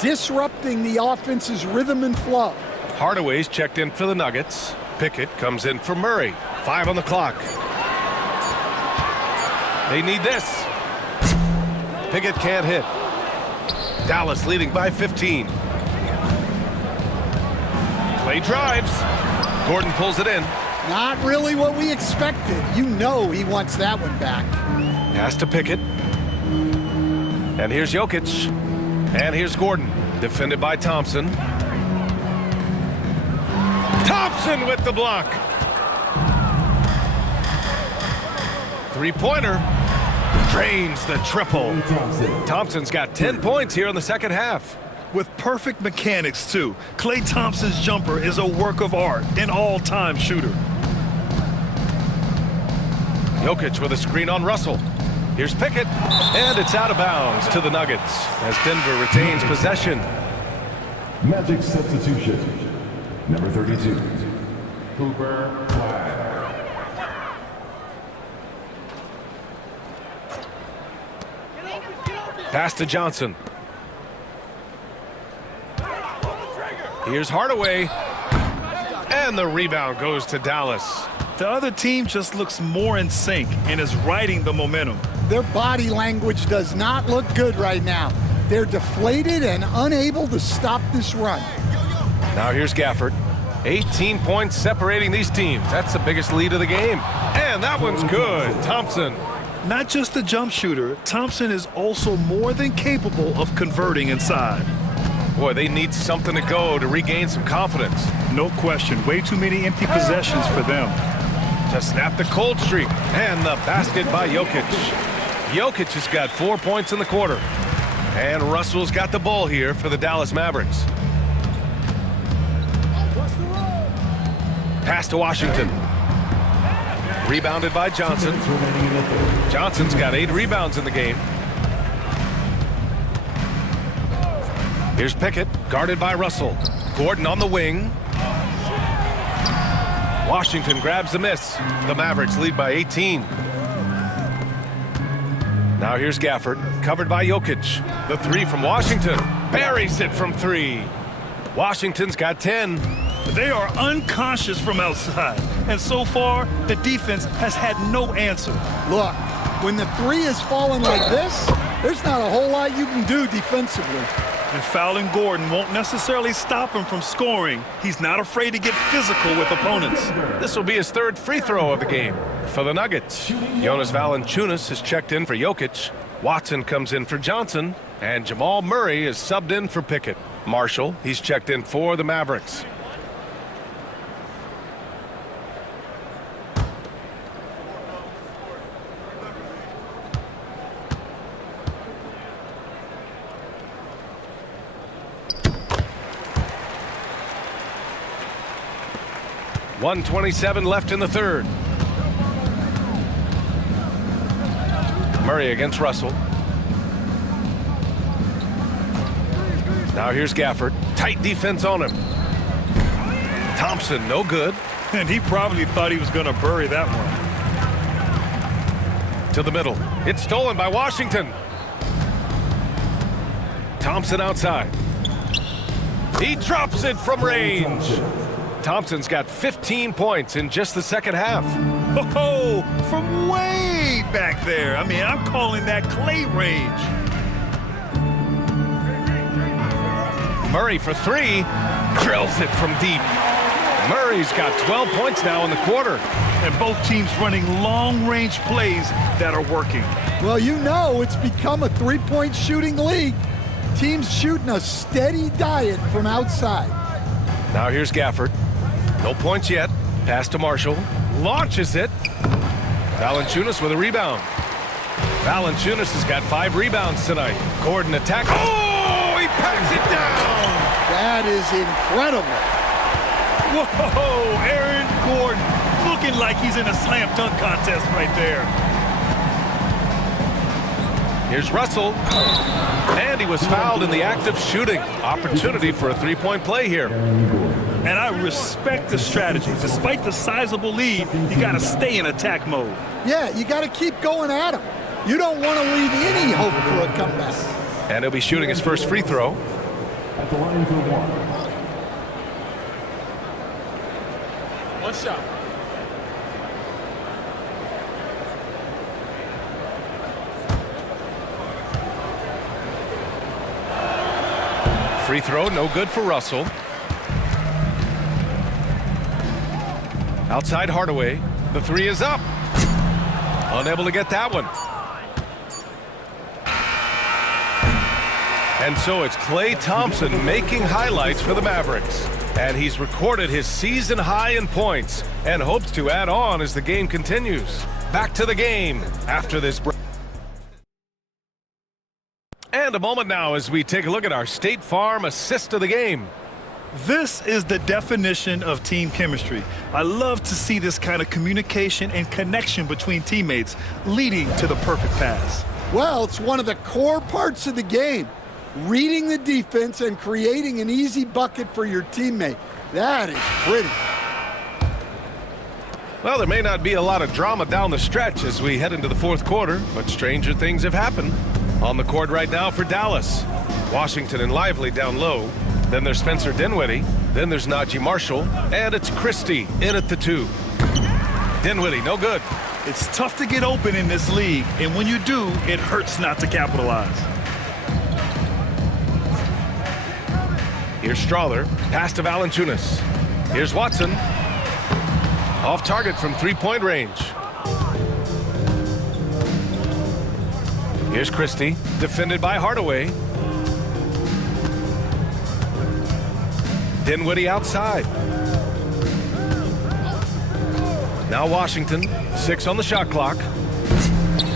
disrupting the offense's rhythm and flow. Hardaway's checked in for the Nuggets. Pickett comes in for Murray. 5 on the clock. They need this. Pickett can't hit. Dallas leading by 15. Clay drives. Gordon pulls it in. Not really what we expected. You know he wants that one back. Pass to Pickett. And here's Jokic. And here's Gordon. Defended by Thompson. Thompson with the block. Three-pointer. Drains the triple. Thompson's got 10 points here in the second half. With perfect mechanics, too. Klay Thompson's jumper is a work of art, an all-time shooter. Jokic with a screen on Russell. Here's Pickett, and it's out of bounds to the Nuggets as Denver retains possession. Magic substitution. Number 32. Cooper Flag. Pass to Johnson. Here's Hardaway. And the rebound goes to Dallas. The other team just looks more in sync and is riding the momentum. Their body language does not look good right now. They're deflated and unable to stop this run. Now here's Gafford. 18 points separating these teams. That's the biggest lead of the game. And that one's good. Thompson. Not just a jump shooter, Thompson is also more than capable of converting inside. Boy, they need something to go to regain some confidence. No question, way too many empty possessions for them. To snap the cold streak. And the basket by Jokic. Jokic has got 4 points in the quarter. And Russell's got the ball here for the Dallas Mavericks. Pass to Washington. Rebounded by Johnson. Johnson's got 8 rebounds in the game. Here's Pickett, guarded by Russell. Gordon on the wing. Washington grabs the miss. The Mavericks lead by 18. Now here's Gafford, covered by Jokic. The three from Washington. Buries it from 3. Washington's got 10. They are unconscious from outside, and so far, the defense has had no answer. Look, when the 3 is falling like this, there's not a whole lot you can do defensively. And fouling Gordon won't necessarily stop him from scoring. He's not afraid to get physical with opponents. This will be his 3rd free throw of the game for the Nuggets. Jonas Valanciunas has checked in for Jokic. Watson comes in for Johnson. And Jamal Murray is subbed in for Pickett. Marshall, he's checked in for the Mavericks. .127 left in the 3rd. Murray against Russell. Now here's Gafford. Tight defense on him. Thompson, no good. And he probably thought he was going to bury that one. To the middle. It's stolen by Washington. Thompson outside. He drops it from range. Thompson's got 15 points in just the second half. Oh, from way back there. I mean, I'm calling that Klay range. Murray for 3. Drills it from deep. Murray's got 12 points now in the quarter. And both teams running long-range plays that are working. Well, you know it's become a 3-point shooting league. Teams shooting a steady diet from outside. Now here's Gafford. No points yet. Pass to Marshall. Launches it. Valanciunas with a rebound. Valanciunas has got 5 rebounds tonight. Gordon attack. Oh, he packs it down. That is incredible. Whoa, Aaron Gordon looking like he's in a slam dunk contest right there. Here's Russell. And he was fouled in the act of shooting. Opportunity for a 3-point play here. And I respect the strategy. Despite the sizable lead, you got to stay in attack mode. Yeah, you got to keep going at him. You don't want to leave any hope for a comeback. And he'll be shooting his first free throw. At the line for 1. One shot. Free throw, no good for Russell. Outside Hardaway. The three is up. Unable to get that one. And so it's Klay Thompson making highlights for the Mavericks. And he's recorded his season high in points and hopes to add on as the game continues. Back to the game after this break. And a moment now as we take a look at our State Farm assist of the game. This is the definition of team chemistry. I love to see this kind of communication and connection between teammates leading to the perfect pass. Well, it's one of the core parts of the game. Reading the defense and creating an easy bucket for your teammate. That is pretty. Well, there may not be a lot of drama down the stretch as we head into the fourth quarter, but stranger things have happened. On the court right now for Dallas. Washington and Lively down low. Then there's Spencer Dinwiddie. Then there's Najee Marshall. And it's Christie in at the 2. Dinwiddie, no good. It's tough to get open in this league, and when you do, it hurts not to capitalize. Here's Strawther. Pass to Valanciunas. Here's Watson. Off target from three-point range. Here's Christie. Defended by Hardaway. Dinwiddie outside. Now Washington. 6 on the shot clock.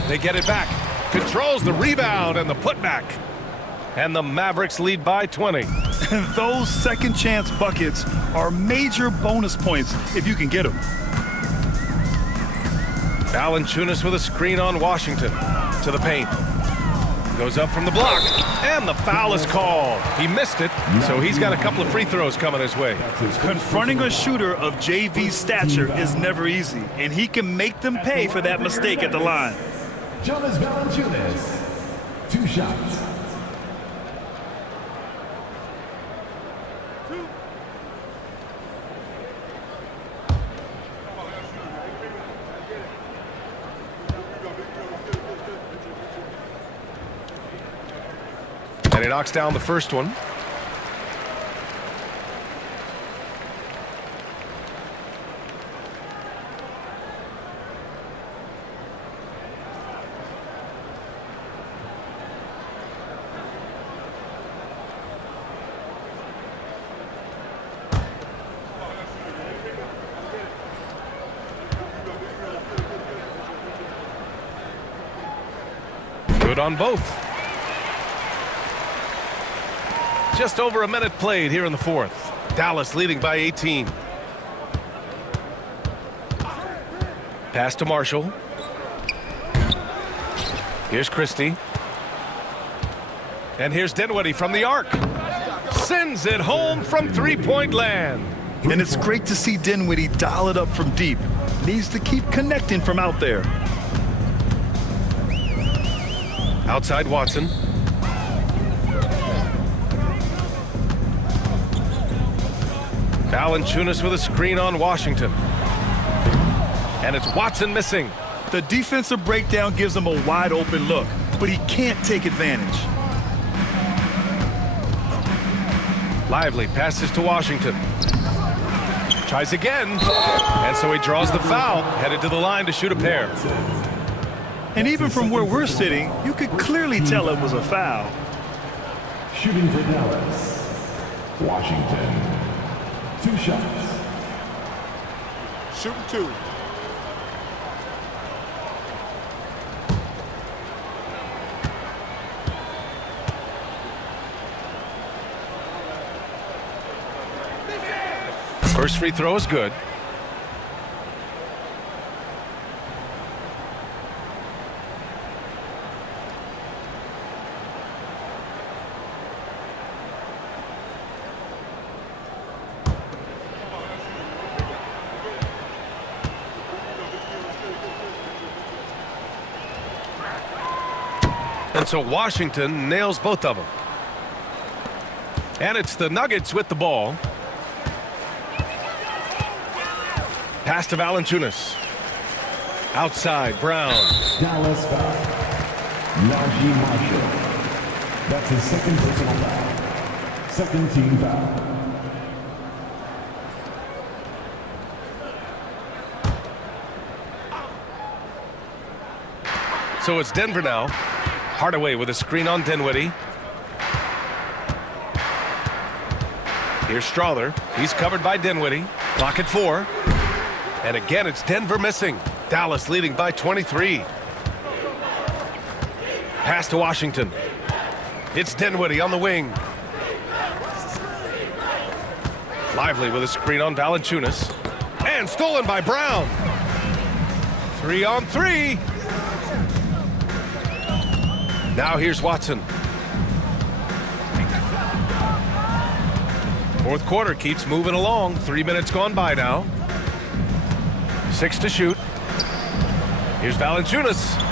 They get it back. Controls the rebound and the putback. And the Mavericks lead by 20. And those second chance buckets are major bonus points if you can get them. Valanciunas with a screen on Washington. To the paint. Goes up from the block. And the foul is called. He missed it, so he's got a couple of free throws coming his way. Confronting a shooter of JV stature is never easy, and he can make them pay for that mistake at the line. Jonas Valanciunas, 2 shots. And he knocks down the first one. Good on both. Just over a minute played here in the fourth. Dallas leading by 18. Pass to Marshall. Here's Christie. And here's Dinwiddie from the arc. Sends it home from three-point land. And it's great to see Dinwiddie dial it up from deep. Needs to keep connecting from out there. Outside Watson. Valanciunas with a screen on Washington. And it's Watson missing. The defensive breakdown gives him a wide open look, but he can't take advantage. Lively passes to Washington. Tries again. And so he draws the foul, headed to the line to shoot a pair. And even from where we're sitting, you could clearly tell it was a foul. Shooting for Dallas, Washington, 2 shots. Shooting 2. First free throw is good. And so Washington nails both of them. And it's the Nuggets with the ball. Pass to Valanciunas. Outside, Brown. Dallas foul. Najee Marshall. That's his second personal foul. Second team foul. So it's Denver now. Hardaway with a screen on Dinwiddie. Here's Strother. He's covered by Dinwiddie. Clock at 4. And again, it's Denver missing. Dallas leading by 23. Pass to Washington. It's Dinwiddie on the wing. Lively with a screen on Valanciunas. And stolen by Brown. 3 on 3. Now here's Watson. Fourth quarter keeps moving along. 3 minutes gone by now. 6 to shoot. Here's Valanciunas.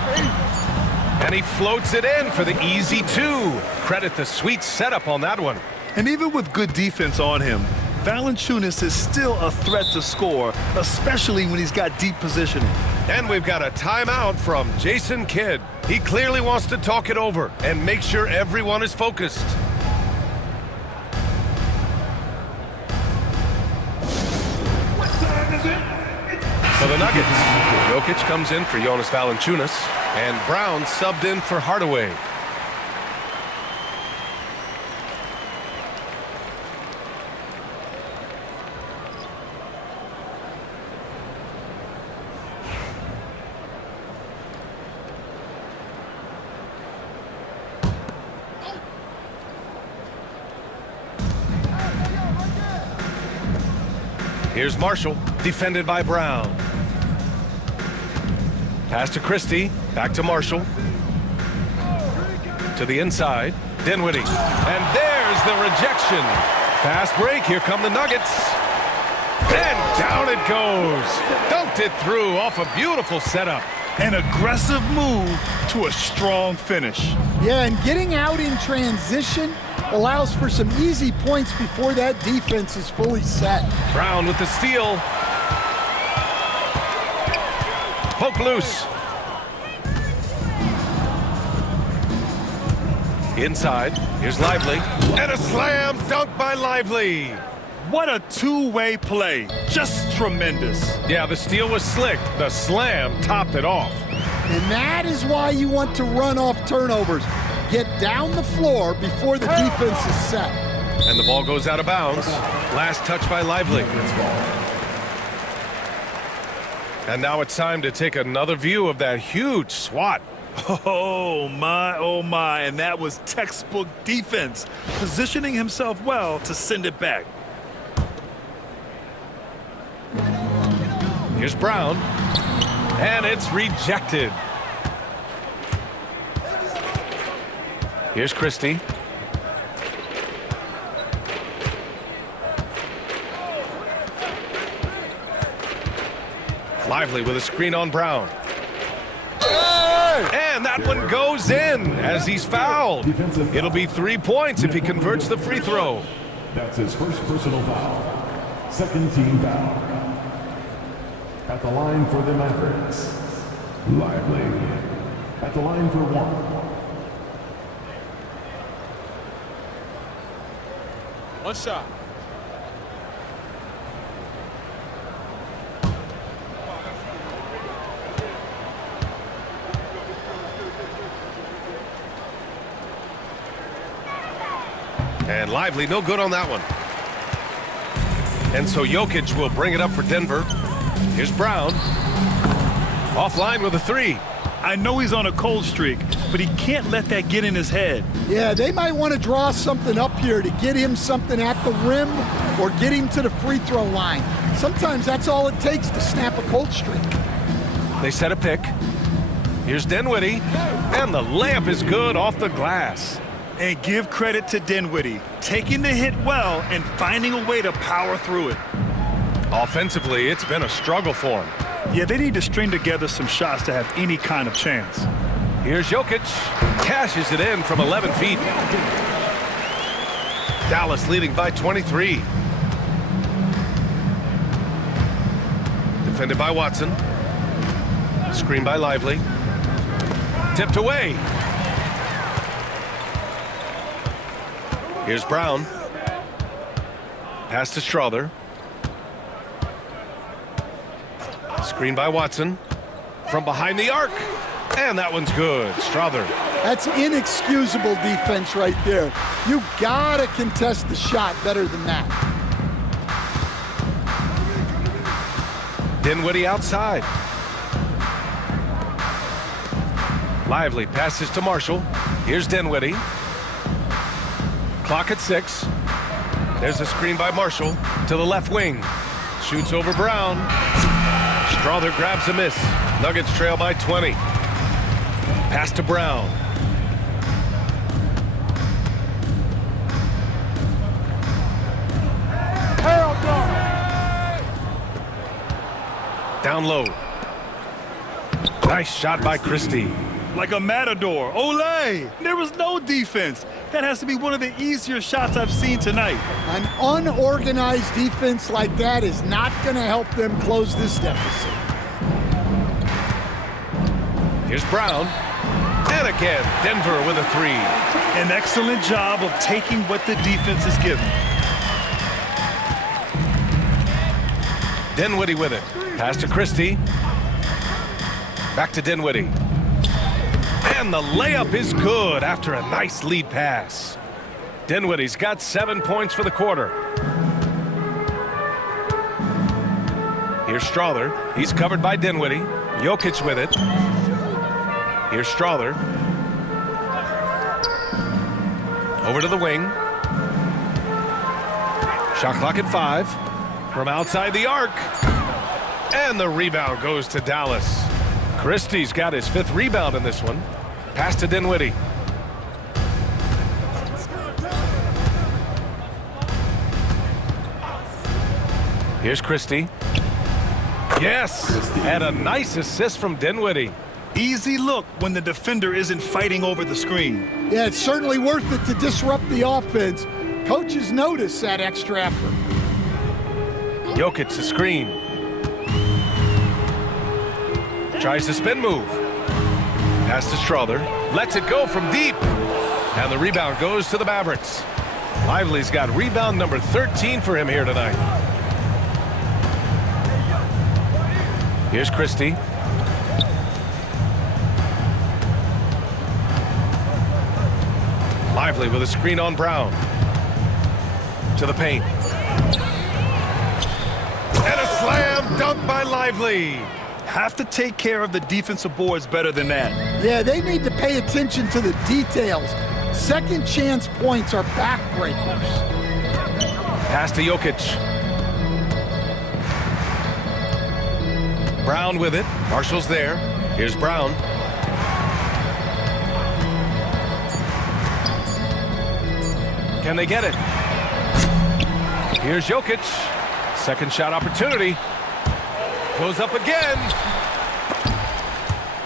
And he floats it in for the easy 2. Credit the sweet setup on that one. And even with good defense on him, Valanciunas is still a threat to score, especially when he's got deep positioning. And we've got a timeout from Jason Kidd. He clearly wants to talk it over and make sure everyone is focused. For the Nuggets, Jokic comes in for Jonas Valanciunas, and Brown subbed in for Hardaway. Here's Marshall, defended by Brown. Pass to Christie, back to Marshall. To the inside, Dinwiddie. And there's the rejection. Fast break, here come the Nuggets. And down it goes. Dunked it through off a beautiful setup. An aggressive move to a strong finish. Yeah, and getting out in transition allows for some easy points before that defense is fully set. Brown with the steal. Poke loose. Inside, here's Lively. And a slam dunk by Lively. What a two-way play. Just tremendous. Yeah, the steal was slick. The slam topped it off. And that is why you want to run off turnovers. Get down the floor before the defense is set. And the ball goes out of bounds. Last touch by Lively. And now it's time to take another view of that huge swat. Oh my, and that was textbook defense, positioning himself well to send it back. Here's Brown, and it's rejected. Here's Christie. Lively with a screen on Brown. And that one goes in as he's fouled. It'll be 3 points if he converts the free throw. That's his first personal foul. Second team foul. At the line for the Mavericks, Lively. At the line for 1. One shot. And Lively, no good on that one. And so Jokic will bring it up for Denver. Here's Brown. Offline with a 3. I know he's on a cold streak, but he can't let that get in his head. Yeah, they might want to draw something up here to get him something at the rim or get him to the free throw line. Sometimes that's all it takes to snap a cold streak. They set a pick. Here's Dinwiddie. And the layup is good off the glass. And give credit to Dinwiddie, taking the hit well and finding a way to power through it. Offensively, it's been a struggle for him. Yeah, they need to string together some shots to have any kind of chance. Here's Jokic. Cashes it in from 11 feet. Dallas leading by 23. Defended by Watson. Screen by Lively. Tipped away. Here's Brown. Pass to Strother. Screen by Watson. From behind the arc. And that one's good. Strother. That's inexcusable defense right there. You gotta contest the shot better than that. Dinwiddie outside. Lively passes to Marshall. Here's Dinwiddie. Clock at 6. There's a screen by Marshall to the left wing. Shoots over Brown. Strother grabs a miss. Nuggets trail by 20. Pass to Brown. Down low. Nice shot by Christie. Like a matador. Olay! There was no defense. That has to be one of the easier shots I've seen tonight. An unorganized defense like that is not going to help them close this deficit. Here's Brown. And again, Denver with a 3. An excellent job of taking what the defense is given. Dinwiddie with it. Pass to Christie. Back to Dinwiddie. And the layup is good after a nice lead pass. Dinwiddie's got 7 points for the quarter. Here's Strother. He's covered by Dinwiddie. Jokic with it. Here's Strother. Over to the wing. Shot clock at 5. From outside the arc. And the rebound goes to Dallas. Christie's got his 5th rebound in this one. Pass to Dinwiddie. Here's Christie. Yes! And a nice assist from Dinwiddie. Easy look when the defender isn't fighting over the screen. Yeah, it's certainly worth it to disrupt the offense. Coaches notice that extra effort. Jokic the screen. Tries the spin move. Pass to Strother. Lets it go from deep. And the rebound goes to the Mavericks. Lively's got rebound number 13 for him here tonight. Here's Christie. Lively with a screen on Brown. To the paint. And a slam dunk by Lively. Have to take care of the defensive boards better than that. Yeah, they need to pay attention to the details. Second chance points are backbreakers. Pass to Jokic. Brown with it. Marshall's there. Here's Brown. Can they get it? Here's Jokic. Second shot opportunity. Goes up again.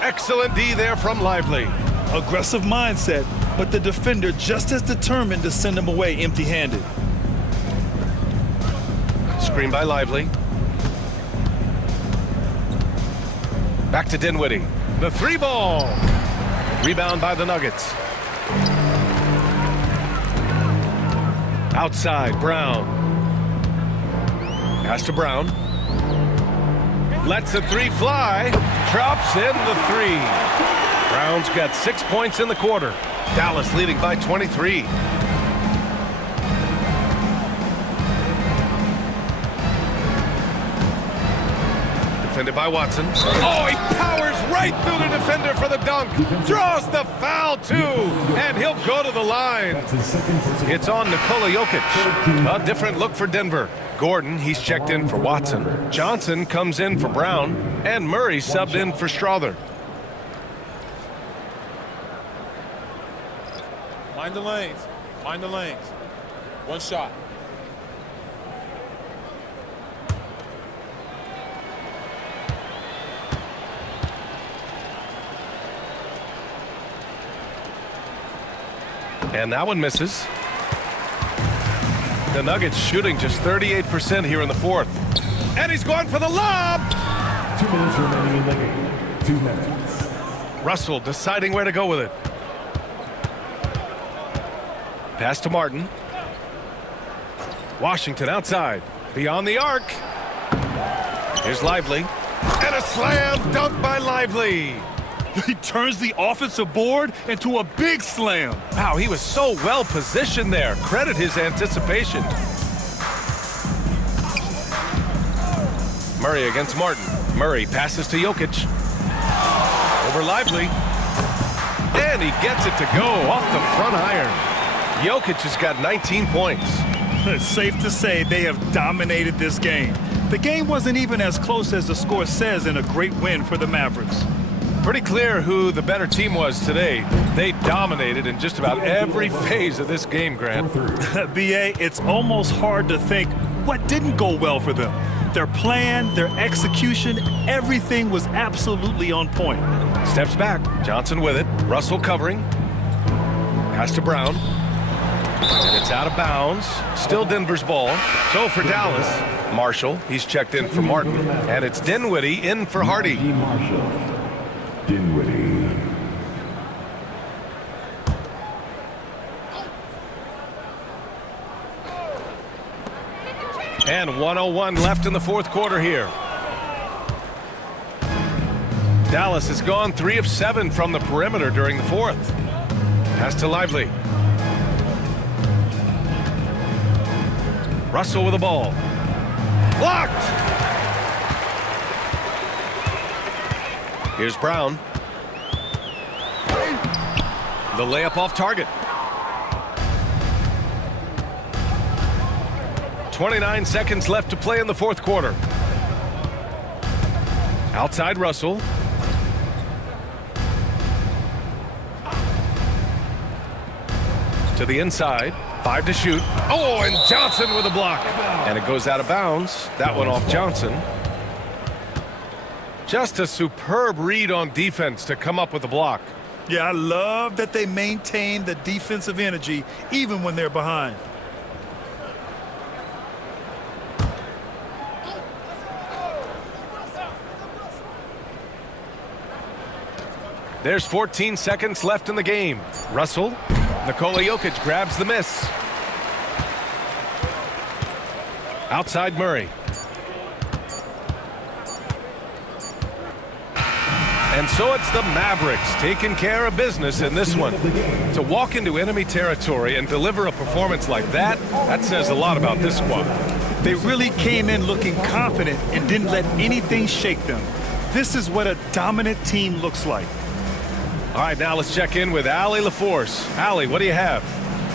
Excellent D there from Lively. Aggressive mindset, but the defender just as determined to send him away empty-handed. Screen by Lively. Back to Dinwiddie. The 3 ball. Rebound by the Nuggets. Outside, Brown. Pass to Brown. Lets the 3 fly. Drops in the 3. Brown's got 6 points in the quarter. Dallas leading by 23. Defended by Watson. Oh, he powers right through the defender for the dunk. Draws the foul, too. And he'll go to the line. It's on Nikola Jokic. A different look for Denver. Gordon, he's checked in for Watson. Johnson comes in for Brown. And Murray subbed in for Strother. Mind the lanes. Mind the lanes. One shot. And that one misses. The Nuggets shooting just 38% here in the 4th. And he's going for the lob! 2 minutes remaining in the game. 2 minutes. Russell deciding where to go with it. Pass to Martin. Washington outside. Beyond the arc. Here's Lively. And a slam dunk by Lively. He turns the offensive board into a big slam. Wow, he was so well positioned there. Credit his anticipation. Murray against Martin. Murray passes to Jokic. Over Lively. And he gets it to go off the front iron. Jokic has got 19 points. It's safe to say they have dominated this game. The game wasn't even as close as the score says in a great win for the Mavericks. Pretty clear who the better team was today. They dominated in just about every phase of this game, Grant. B.A., it's almost hard to think what didn't go well for them. Their plan, their execution, everything was absolutely on point. Steps back. Johnson with it. Russell covering. Pass to Brown. And it's out of bounds. Still Denver's ball. So for Dallas, Marshall. He's checked in for Martin. And it's Dinwiddie in for Hardy. Dinwiddie. And 1:01 left in the fourth quarter here. Dallas has gone 3 of 7 from the perimeter during the fourth. Pass to Lively. Russell with the ball. Blocked! Here's Brown. The layup off target. 29 seconds left to play in the fourth quarter. Outside Russell. To the inside. 5 to shoot. Oh, and Johnson with a block. And it goes out of bounds. That one off Johnson. Just a superb read on defense to come up with the block. Yeah, I love that they maintain the defensive energy even when they're behind. There's 14 seconds left in the game. Russell. Nikola Jokic grabs the miss. Outside Murray. And so it's the Mavericks taking care of business in this one. To walk into enemy territory and deliver a performance like that, that says a lot about this squad. They really came in looking confident and didn't let anything shake them. This is what a dominant team looks like. All right, now let's check in with Allie LaForce. Allie, what do you have?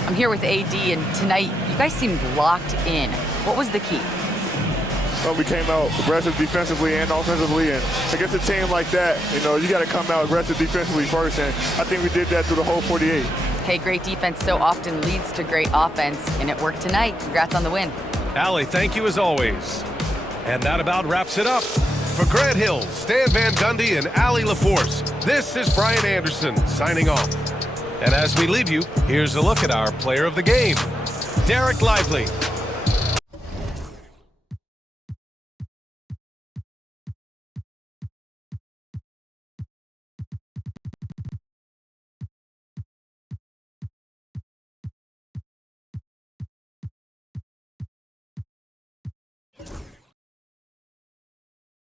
I'm here with AD, and tonight you guys seemed locked in. What was the key? Well, we came out aggressive defensively and offensively, and against a team like that, you know, you got to come out aggressive defensively first, and I think we did that through the whole 48. Hey, great defense so often leads to great offense, and it worked tonight. Congrats on the win. Allie, thank you as always. And that about wraps it up. For Grant Hill, Stan Van Gundy, and Allie LaForce, this is Brian Anderson signing off. And as we leave you, here's a look at our player of the game, Derek Lively.